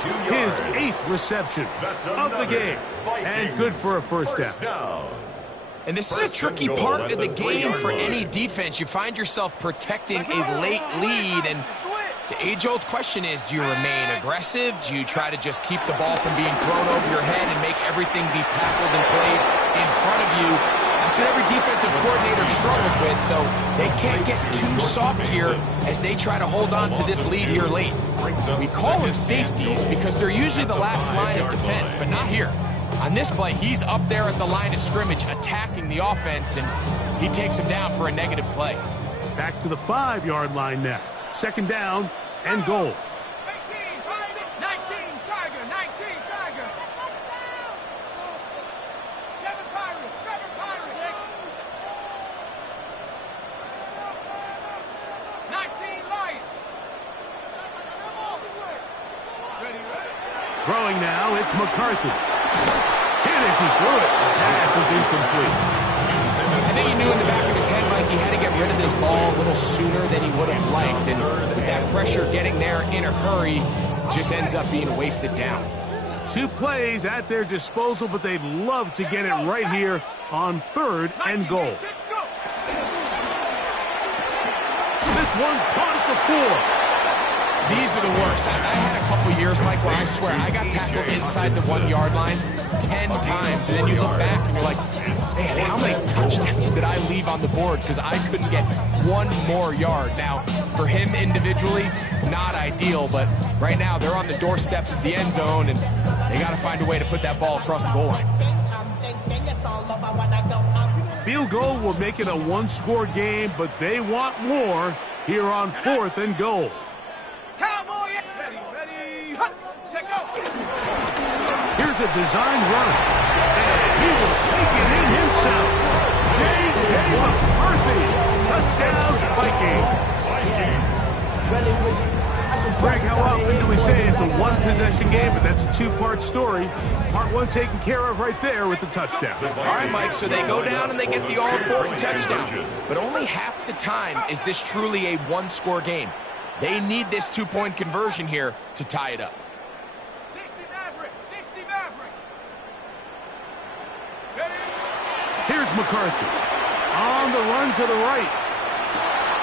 22 His yards. 8th reception That's of the game. Vikings And good for a first down. And this is a tricky part of the game for any defense. You find yourself protecting a late lead, and the age-old question is, do you remain aggressive? Do you try to just keep the ball from being thrown over your head and make everything be tackled and played in front of you? That's what every defensive coordinator struggles with, so they can't get too soft here as they try to hold on to this lead here late. We call them safeties because they're usually the last line of defense, but not here. On this play, he's up there at the line of scrimmage attacking the offense, and he takes him down for a negative play. Back to the 5-yard line now. Second down and goal. 19, Tiger, 19, Tiger. 7 Pirates, 7 Pirates. 19, Lions. Ready. Throwing now, it's McCarthy. Hit as he threw it. The pass is incomplete. I think he knew in the back of his head, Mike, he had to get rid of this ball a little sooner than he would have liked. And with that pressure getting there in a hurry, it just ends up being wasted down. 2 plays at their disposal, but they'd love to get it right here on 3rd and goal. This one caught at the 4. These are the worst. I had a couple years, Mike, where I swear I got tackled inside the 1-yard line 10 times, and then you look back and you're like, man, how many touchdowns did I leave on the board because I couldn't get one more yard? Now, for him individually, not ideal, but right now they're on the doorstep of the end zone, and they got to find a way to put that ball across the goal line. Field goal will make it a 1-score game, but they want more here on 4th and goal. Cowboy, ready, hut, check out. Here's a design run, and he will take it in himself. J.J. McCarthy, touchdown Vikings. Greg, how often do we say it's a 1-possession game, but that's a 2-part story? Part 1 taken care of right there with the touchdown. All right, Mike, so they go down and they get the all-important touchdown. But only half the time is this truly a 1-score game. They need this 2-point conversion here to tie it up. 60 Maverick, 60 Maverick. Ready? Here's McCarthy on the run to the right.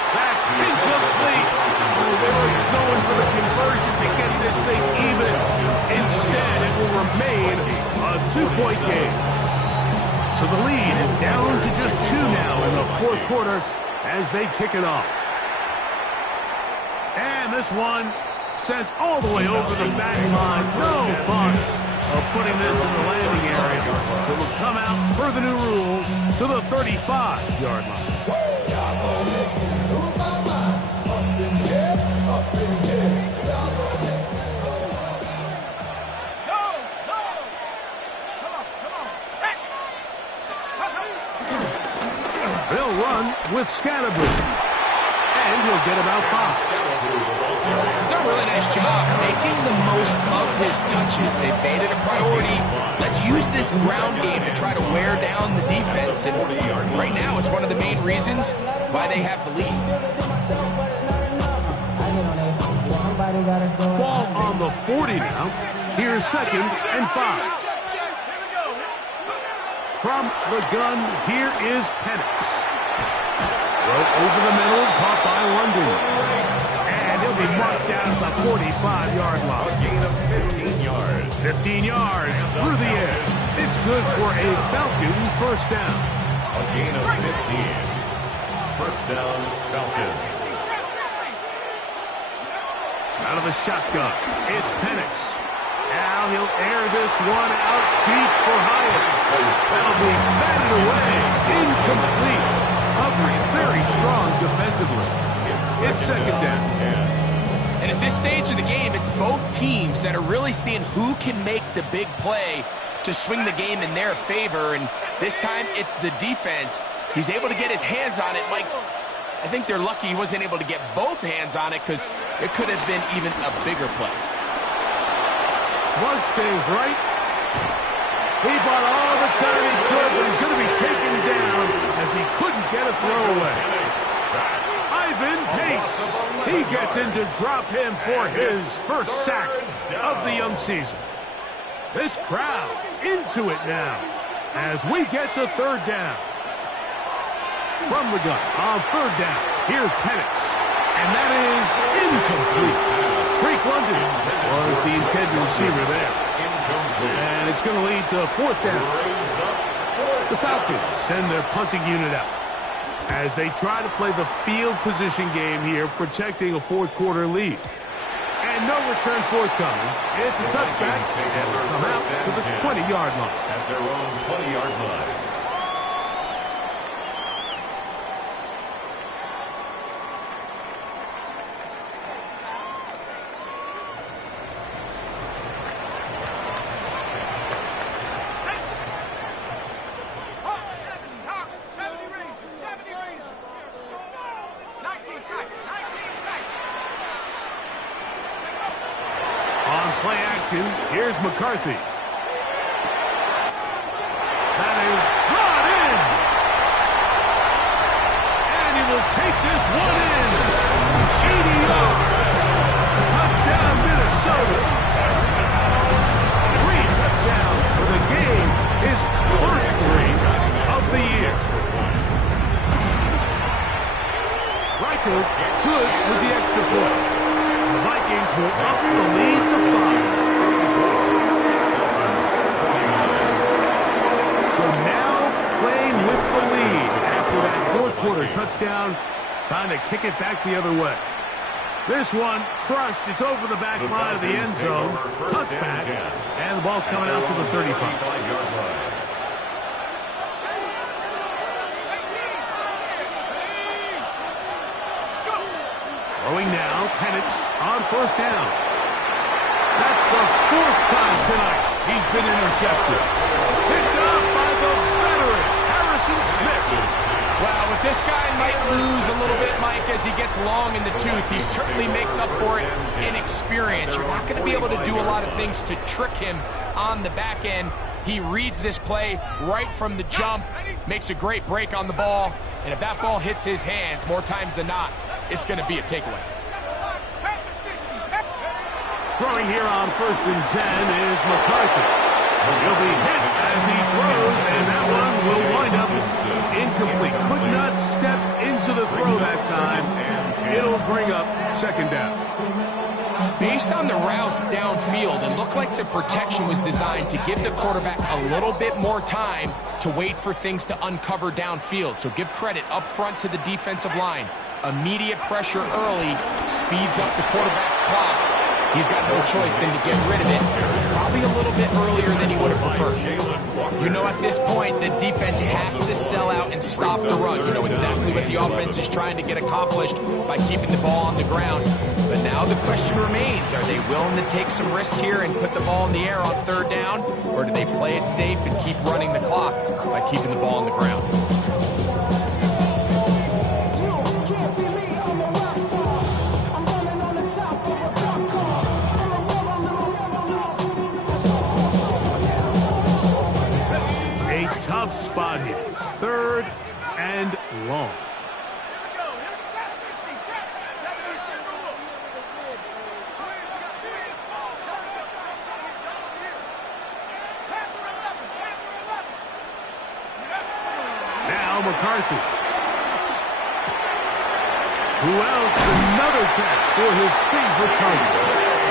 That's incomplete. Oh, they were going for the conversion to get this thing even. Instead, it will remain a 2-point game. So the lead is down to just 2 now in the 4th quarter as they kick it off. And this one sent all the way over the back line. No fun of putting this in the landing area. So it will come out per the new rule to the 35-yard line. They'll run with Scatterbrain, and he'll get about 5. He's done a really nice job making the most of his touches. They've made it a priority. Let's use this ground game to try to wear down the defense. And right now, it's one of the main reasons why they have the lead. Ball on the 40 now. Here's 2nd and 5. From the gun, here is Penix. Throw over the middle, caught by London. And he'll be marked down at the 45-yard line. A gain of 15 yards. 15 yards through the air. It's good for a Falcon first down. A gain of 15. First down, Falcons. Out of the shotgun, it's Penix. Now he'll air this one out deep for Hyatt. That'll be batted away. Incomplete. Covering very strong defensively. It's 2nd down. And at this stage of the game, it's both teams that are really seeing who can make the big play to swing the game in their favor. And this time, it's the defense. He's able to get his hands on it. Mike, I think they're lucky he wasn't able to get both hands on it because it could have been even a bigger play. Flush to his right. He bought all the time he could, but he's going to be taken down as he couldn't get a throw away. Ivan Pace. He gets in to drop him for his first sack of the young season. This crowd into it now as we get to third down. From the gun on third down, here's Penix. And that is incomplete. Drake London was the intended receiver there. And it's going to lead to fourth down. The Falcons send their punting unit out as they try to play the field position game here, protecting a fourth quarter lead. And no return forthcoming. It's a touchback, and they'll come out to the 20-yard line. At their own 20-yard line. Here's McCarthy. That is brought in. And he will take this one in. 80 yards. Touchdown, Minnesota. 3 touchdowns for the game. His first 3 of the year. Reichel good with the extra point. The Vikings will up the lead to 5. So now playing with the lead after that fourth quarter touchdown, trying to kick it back the other way. This one crushed. It's over the back line of the end zone. Touchback. And the ball's coming out to the 35. Throwing now, Penix on first down. That's the 4th time tonight he's been intercepted. Picked up by the veteran, Harrison Smith. Well, with this guy might lose a little bit, Mike, as he gets long in the tooth. He certainly makes up for it in experience. You're not going to be able to do a lot of things to trick him on the back end. He reads this play right from the jump, makes a great break on the ball, and if that ball hits his hands more times than not, it's going to be a takeaway. Throwing here on 1st and 10 is McCarthy. He'll be hit as he throws, and that one will wind up incomplete. Could not step into the throw that time. It'll bring up second down. Based on the routes downfield, it looked like the protection was designed to give the quarterback a little bit more time to wait for things to uncover downfield. So give credit up front to the defensive line. Immediate pressure early speeds up the quarterback's clock. He's got no choice than to get rid of it, probably a little bit earlier than he would have preferred. You know, at this point, the defense has to sell out and stop the run. You know exactly what the offense is trying to get accomplished by keeping the ball on the ground. But now the question remains, are they willing to take some risk here and put the ball in the air on third down, or do they play it safe and keep running the clock by keeping the ball on the ground? Tough spot here. 3rd and long. Now McCarthy. Who else? Another catch for his favorite target.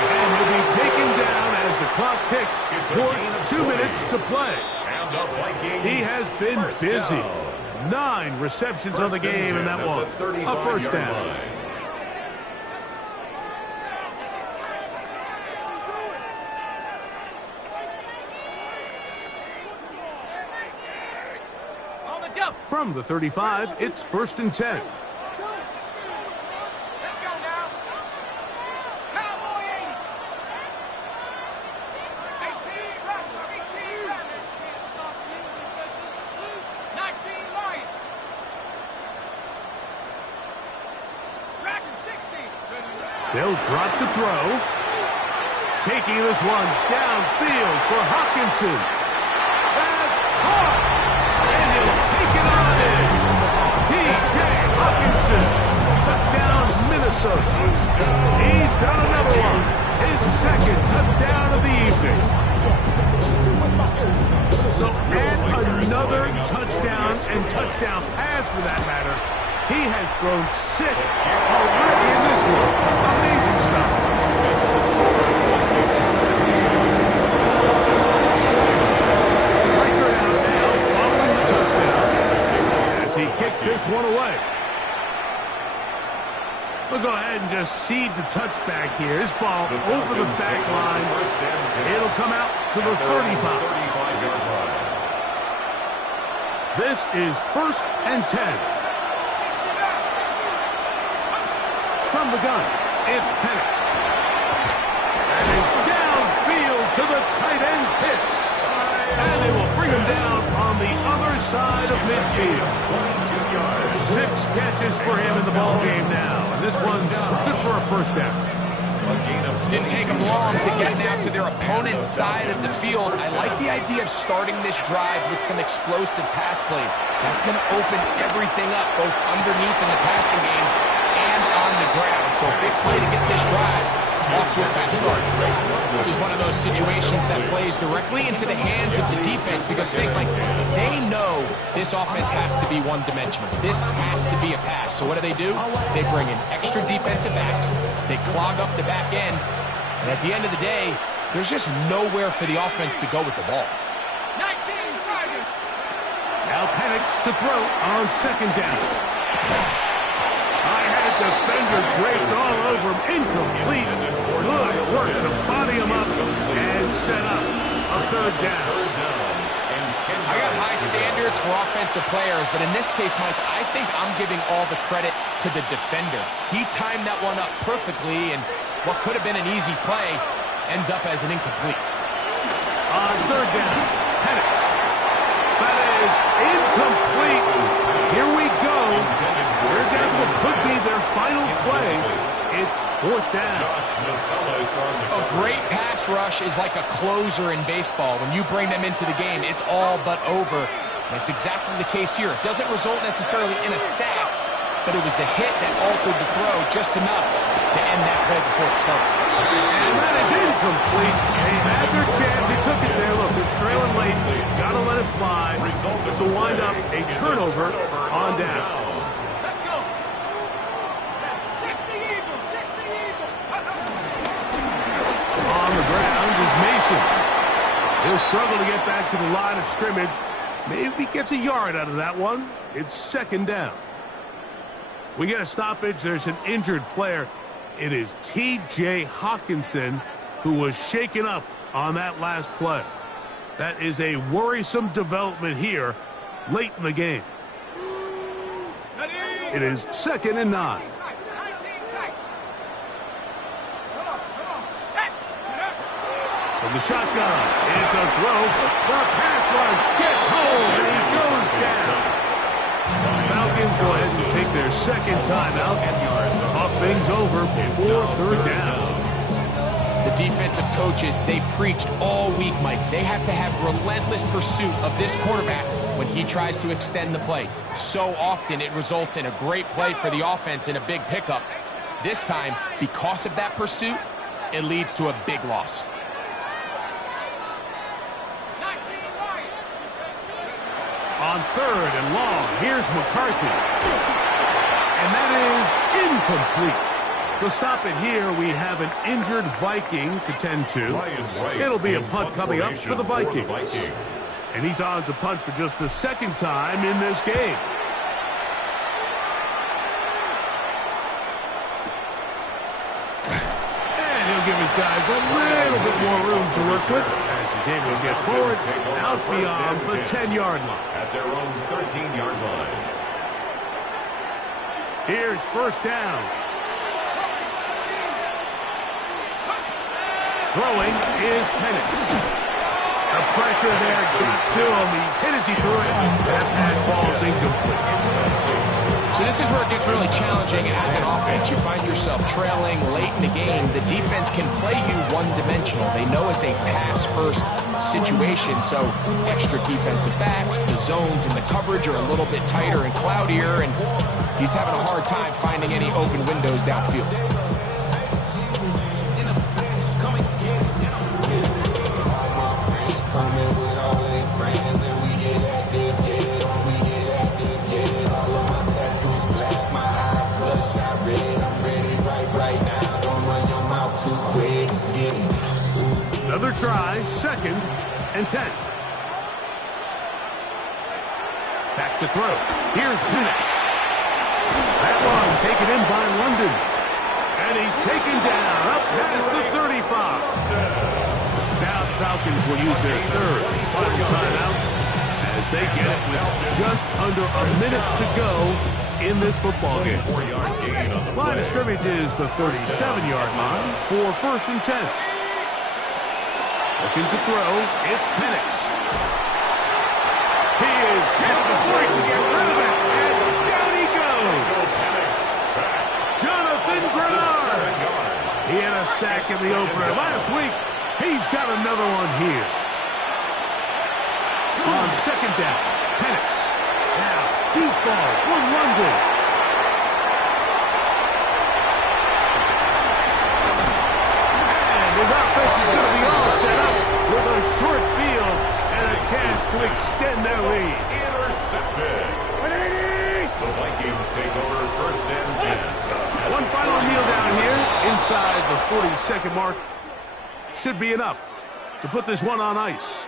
And will be taken down as the clock ticks towards 2 minutes to play. He has been busy. 9 receptions on the game, and that one a first down. From the 35, it's 1st and 10. They'll drop to throw. Taking this one downfield for Hockenson. That's caught. And he'll take it on in. T.J. Hockenson. Minnesota. He's got another one. His second touchdown of the evening. So add another touchdown and touchdown pass for that matter. He has thrown 6 already in this one. Amazing stuff. Record out now following the touchdown as he kicks this one away. We'll go ahead and just seed the touchback here. This ball over the back line. It'll come out to the 35-yard line. This is 1st and 10. From the gun, it's Penix. And is downfield to the tight end pitch. And they will bring him down on the other side of midfield. 6 catches for him in the ball game now. And this one's good for a first down. Didn't take them long to get now to their opponent's side of the field. I like the idea of starting this drive with some explosive pass plays. That's going to open everything up, both underneath in the passing game and on the ground. So a big play to get this drive off to a fast start. This is one of those situations that plays directly into the hands of the defense because they know this offense has to be one-dimensional. This has to be a pass. So what do? They bring in extra defensive backs. They clog up the back end. And at the end of the day, there's just nowhere for the offense to go with the ball. 19 target. Now Penix to throw on 2nd down. Defender draped all over him. Incomplete. Good work to body him up and set up a 3rd down. I got high standards for offensive players, but in this case, Mike, I think I'm giving all the credit to the defender. He timed that one up perfectly, and what could have been an easy play ends up as an incomplete. On 3rd down, Penix. That is incomplete. Here we go. They're down to what could be their final play. It's 4th down. A great pass rush is like a closer in baseball. When you bring them into the game, it's all but over. That's exactly the case here. It doesn't result necessarily in a sack, but it was the hit that altered the throw just enough to end that play before it started. And that is incomplete. They had their chance. They took it there. Look, they're trailing late. Got to let it fly. This will wind up a turnover on down. Let's go. 60 Eagles. 60 Eagles. On the ground is Mason. He'll struggle to get back to the line of scrimmage. Maybe gets a yard out of that one. It's 2nd down. We get a stoppage. There's an injured player. It is T.J. Hockenson who was shaken up on that last play. That is a worrisome development here late in the game. It is 2nd and 9. From the shotgun, it's a throw. The pass rush gets home, and he goes down. Falcons go ahead and take their 2nd timeout. Talk things over before 3rd down. The defensive coaches, they preached all week, Mike. They have to have relentless pursuit of this quarterback when he tries to extend the play. So often it results in a great play for the offense and a big pickup. This time, because of that pursuit, it leads to a big loss. On 3rd and long, here's McCarthy. And that is incomplete. To stop it here, we have an injured Viking to tend to. It'll be a punt coming up for the Vikings. And he's on to punt for just the 2nd time in this game. And he'll give his guys a little bit more room to work with as he's able to get forward out beyond the 10-yard line. At their own 13-yard line. Here's 1st down. Throwing is Penix. The pressure there got to him. He's hit as he threw it. That pass ball's incomplete. So this is where it gets really challenging as an offense. You find yourself trailing late in the game. The defense can play you one-dimensional. They know it's a pass-first situation, so extra defensive backs, the zones and the coverage are a little bit tighter and cloudier, and He's having a hard time finding any open windows downfield. Another try, 2nd and 10. Back to throw. Here's Penix. That one taken in by London. And he's taken down up past the 35. Now the Falcons will use their 3rd and final timeouts as they get it with just under a minute to go in this football game. 4-yard gain on the Line play. of scrimmage is the 37-yard line for 1st and 10. Looking to throw, it's Penix. He is hit before he can get rid of it, and down he goes. Jonathan Grenard. He had a sack in the opener last week. He's got another one here. On 2nd down, Penix. Now, deep ball for London. His offense is going to be all set up with a short field and a chance to extend their lead. Intercepted. The Vikings take over 1st and 10. One final kneel down here inside the 40-second mark should be enough to put this one on ice.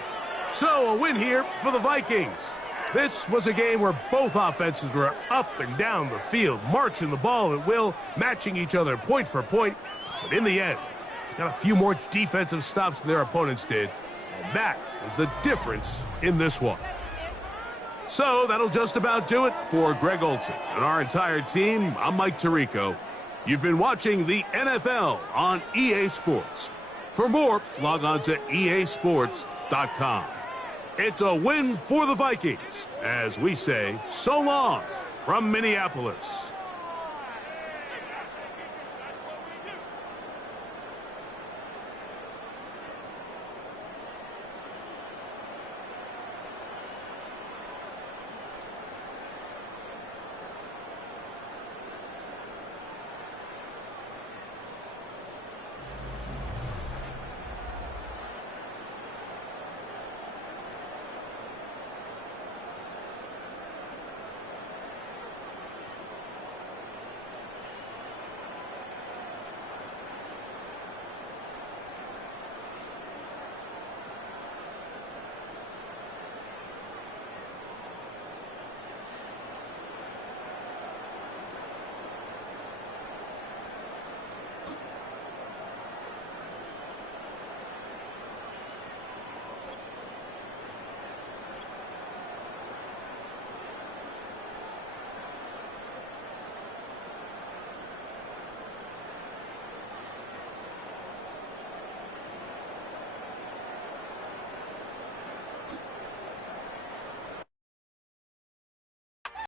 So a win here for the Vikings. This was a game where both offenses were up and down the field, marching the ball at will, matching each other point for point. But in the end, got a few more defensive stops than their opponents did. And that was the difference in this one. So that'll just about do it for Greg Olsen and our entire team. I'm Mike Tirico. You've been watching the NFL on EA Sports. For more, log on to easports.com. It's a win for the Vikings, as we say so long from Minneapolis.